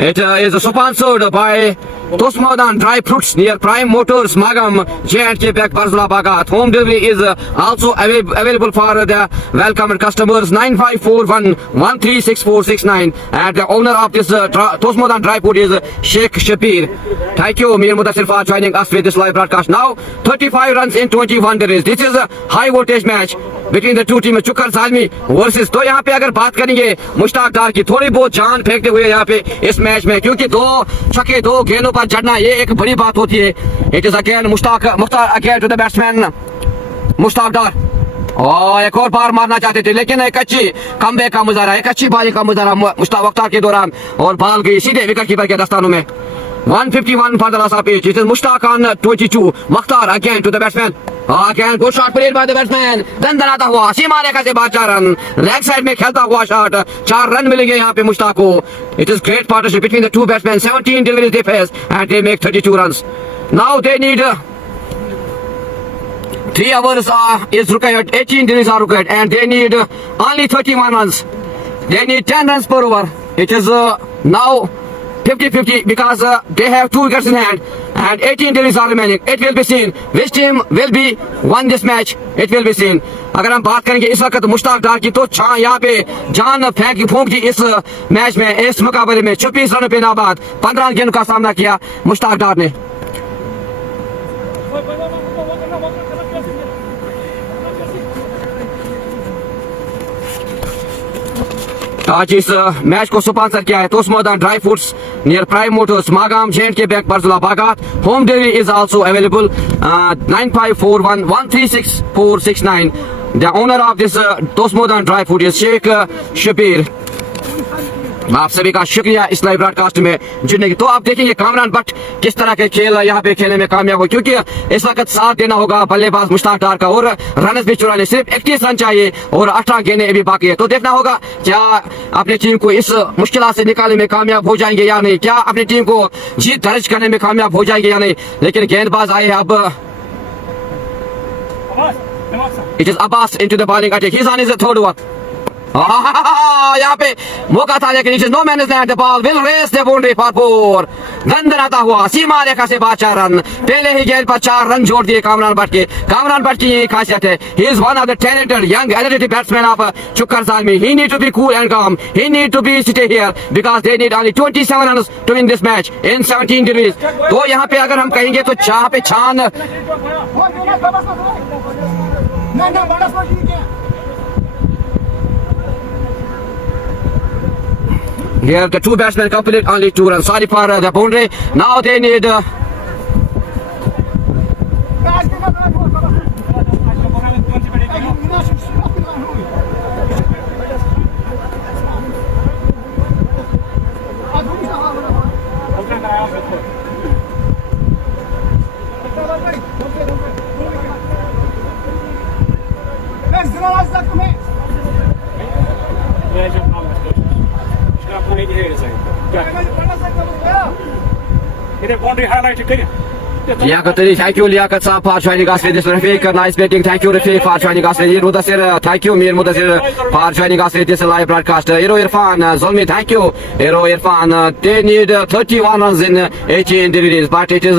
It is sponsored by Tosmodan Dry Fruits near Prime Motors, Magam, J&K Back, Barzula Bagat. Home delivery is also available for the welcome customers. 9541136469. And the owner of this Tosmodan Dry Fruit is Sheikh Shapir. Thank you, Mir Mudassir, for joining us with this live broadcast. Now, 35 runs in 21 deliveries. This is a high voltage match between the two teams. Chukar Salmi versus. तो यहाँ पे अगर बात करेंगे मुश्ताक डार की, थोड़ी बहुत जान फेंकते हुए यहाँ पे इस मैच में, क्योंकि दो छक्के दो गेंदों पर जड़ना ये एक बड़ी बात होती है। It is again Mukhtar again to the batsman Mushtaq Dar. और एक और बार मारना चाहते थे, लेकिन एक अच्छी कमबैक का मुजाहरा, एक अच्छी बॉलिंग का मुजाहरा मुख्तार के दौरान, और बॉल गई सीधे विकेट कीपर के दस्तानों में। 151 for the loss of pitch. It is Mushtaq on 22. Mukhtar again to the batsman. Again good shot played by the batsman. दंदनाता हुआ सीमा रेखा से बाहर 4 रन। लेग साइड में खेलता हुआ शॉट, 4 रन मिलेंगे यहाँ पे मुश्ताक को। It is great partnership between the two batsmen. 17 deliveries they face and they make 32 runs. Now they need 3 overs is required. 18 deliveries are required and they need only 31 runs. They need 10 runs per over. It is now 50-50 because they have 2 wickets in hand and 18 deliveries are remaining. It will be seen which team will be won this match. It will be seen. अगर हम बात करेंगे इस वक्त मुश्ताक डार की, तो यहाँ पे जान फूंक दी इस मैच में, इस मुकाबले में 26 रनों पे नाबाद 15 गेंद का सामना किया मुश्ताक डार ने। आज इस मैच को स्पॉन्सर किया है Tosmodan dry fruits near Prime Motors, Magam, J&K bank, Barzulla Bagat. Home delivery is also available 9541136469. The owner of this Tosmodan dry fruit is Sheikh Shapir. आप सभी का शुक्रिया इस लाइव ब्रॉडकास्ट में जुड़ने की। तो आप देखेंगे कामरान भट्ट किस तरह के खेल यहाँ पे खेलने में कामयाब हो, क्योंकि इस वक्त साथ देना होगा बल्लेबाज मुश्ताक डार का, और रन भी चुराने सिर्फ 31 रन चाहिए और 18 गेंदें अभी बाकी है। तो देखना होगा क्या अपनी टीम को इस मुश्किल से निकालने में कामयाब हो जाएंगे या नहीं, क्या अपनी टीम को जीत दर्ज करने में कामयाब हो जाएंगे या नहीं। लेकिन गेंदबाज आए हैं अब। It is Abbas into the bowling attack, he is on his third over. यहाँ पे मौका था लेकिन it is no man is land, the ball will race the boundary for 4. दंदनाता हुआ सीमा रेखा से बाहर 4 रन। पहले ही गेंद पर 4 रन जोड़ दिए कामरान भट्ट के। कामरान भट्ट की यही खासियत है, he is one of the talented young energetic batsman of Chukar Salmi. He need to be cool and calm, he need to be stay here because they need only 27 runs to win this match in 17 deliveries. तो यहाँ पे अगर हम कहेंगे तो जहाँ पे छान here the two batsmen complete only 2 runs. Sorry for the boundary. Now they need Liaquat Ali, thank you. Liaquat Saab for joining us with this Rafiq. Nice batting. Thank you, Rafiq, for joining us. Mudassir, thank you. Mir Mudassir for joining us with this live broadcast. Hero Irfan, Zulmi, thank you. Hero Irfan, they need 31 runs in 18 deliveries, but it is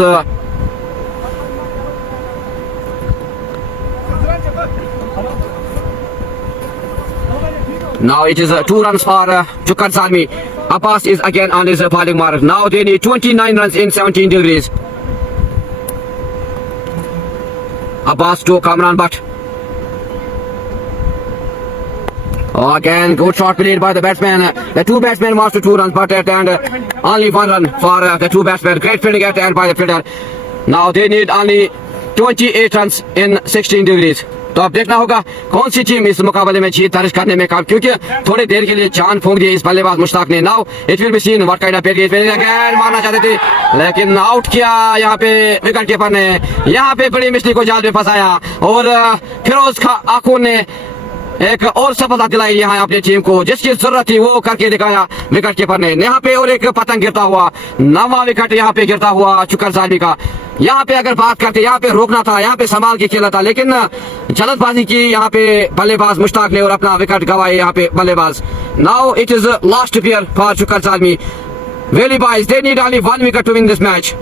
now it is 2 runs for Chukkar Salmi. Abbas is again on his bowling mark. Now they need 29 runs in 17 degrees. Abbas to Kamran Butt. Oh, again, good shot played by the batsman. The 2 batsmen wants to 2 runs, but at the end, only 1 run for the 2 batsmen. Great fielding at the end by the fielder. Now they need only 28 runs in 16 degrees. तो अब देखना होगा कौन सी टीम इस मुकाबले में जीत दर्ज करने में काम, क्योंकि थोड़ी देर के लिए जान फूंक दी इस बल्लेबाज मुश्ताक ने. Now it will be seen what kind of again मारना चाहते थे लेकिन आउट किया यहाँ पे विकेट कीपर ने. यहाँ पे बड़ी मिस्टेक को जाल में फंसाया और फिरोज आखून ने एक और सफलता दिलाई यहाँ अपनी टीम को. जिसकी जरूरत थी वो करके दिखाया विकेट कीपर ने. यहाँ पे और एक पतंग गिरता हुआ, 9वां विकेट यहाँ पे गिरता हुआ चुक्कर सालवी का. यहाँ पे अगर बात करते, यहाँ पे रोकना था, यहाँ पे संभाल के खेला था, लेकिन जल्दबाजी की यहाँ पे बल्लेबाज मुश्ताक ने और अपना विकेट गवाए यहाँ पे बल्लेबाज. Now it is last player for Chukar Salmi. Valley Boys, they need only 1 wicket to win this match.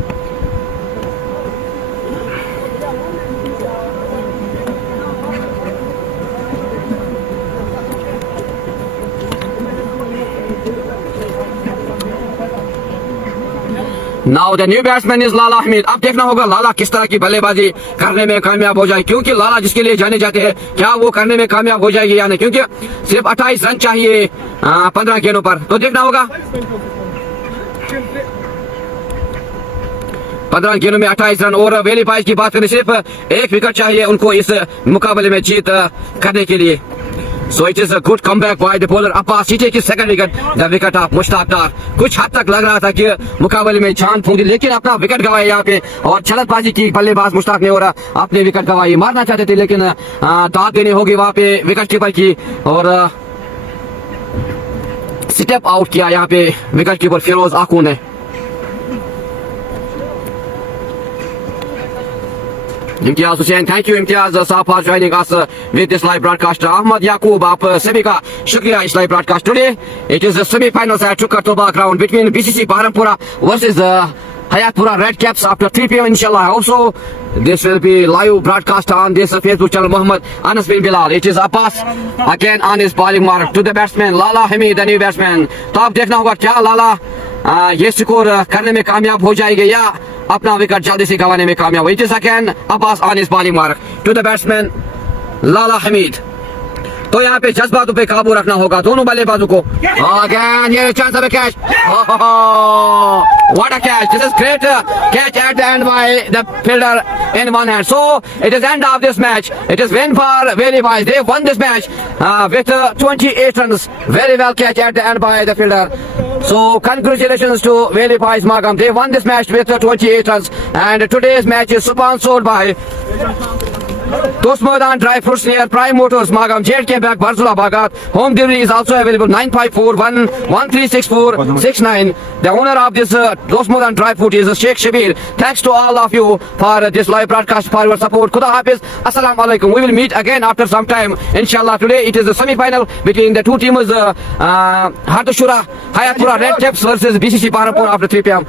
Now the new batsman is Lala Hamid. अब देखना होगा लाला किस तरह की बल्लेबाजी करने में कामयाब हो जाए, क्योंकि लाला जिसके लिए जाने जाते हैं क्या वो करने में कामयाब हो जाएगी या नहीं, क्योंकि सिर्फ 28 रन चाहिए 15 गेंदों पर. तो देखना होगा 15 गेंदों में 28 रन. और वेली बॉयज की बात करें, सिर्फ 1 विकेट चाहिए उनको इस मुकाबले में जीत करने के लिए. So it is a good comeback by the bowler Abbas. He takes his second wicket, the wicket of Mushtaq Dar. कुछ हद तक लग रहा था कि मुकाबले में जान फूंक दी, लेकिन अपना विकेट गवाया यहाँ पे और जल्दबाजी की बल्लेबाज मुश्ताक ने और अपने विकेट गवाई. मारना चाहते थे लेकिन दाद देनी होगी वहाँ पे विकेट कीपर की और स्टेप आउट किया यहाँ पे विकेट कीपर फिरोज आकू ने. इम्तियाज हुसैन, थैंक यू इम्तियाज साहब for joining us with this live broadcast. Ahmad Yaqoob, आप सभी का शुक्रिया इस live broadcast. Today it is semifinals at Chukar Toba ground between BCC Bahrampura versus Hayatpura Red Caps after 3 p.m. inshallah. Also, this will be live broadcast on this Facebook channel. Muhammad Anas bin Bilal. It is Abbas again on his bowling mark to the batsman Lala Hamid, the new batsman. तो अब देखना होगा क्या लाला ये स्कोर करने में कामयाब हो जाएगी या अपना विकेट जल्दी से गंवाने में कामयाब हो. It is again Abbas on his bowling mark to the batsman Lala Hamid. तो यहाँ पे जज्बातों पे काबू रखना होगा दोनों बल्लेबाजों को. Again, here is chance of a catch. Oh, what a catch! This is great catch at the end by the fielder in one hand. So it is end of this match. It is win for Veli Boys. They won this match with 28 runs. Very well catch at the end by the fielder. So congratulations to Veli Boys Magam. They won this match with 28 runs. And today's match is sponsored by Dost Modan Dry Fruits near Prime Motors Magam, JK Back, Barzula Bagat. Home delivery is also available 954-1364-69. The owner of this Dost Modan Dry Fruit is Sheikh Shabir. Thanks to all of you for this live broadcast, for your support. Khuda Hafiz. Assalamu alaikum. We will meet again after some time. Inshallah, today it is the semi-final between the two teams, Hardashura, Hayatpura Red Caps versus BCC Barampur after 3 p.m.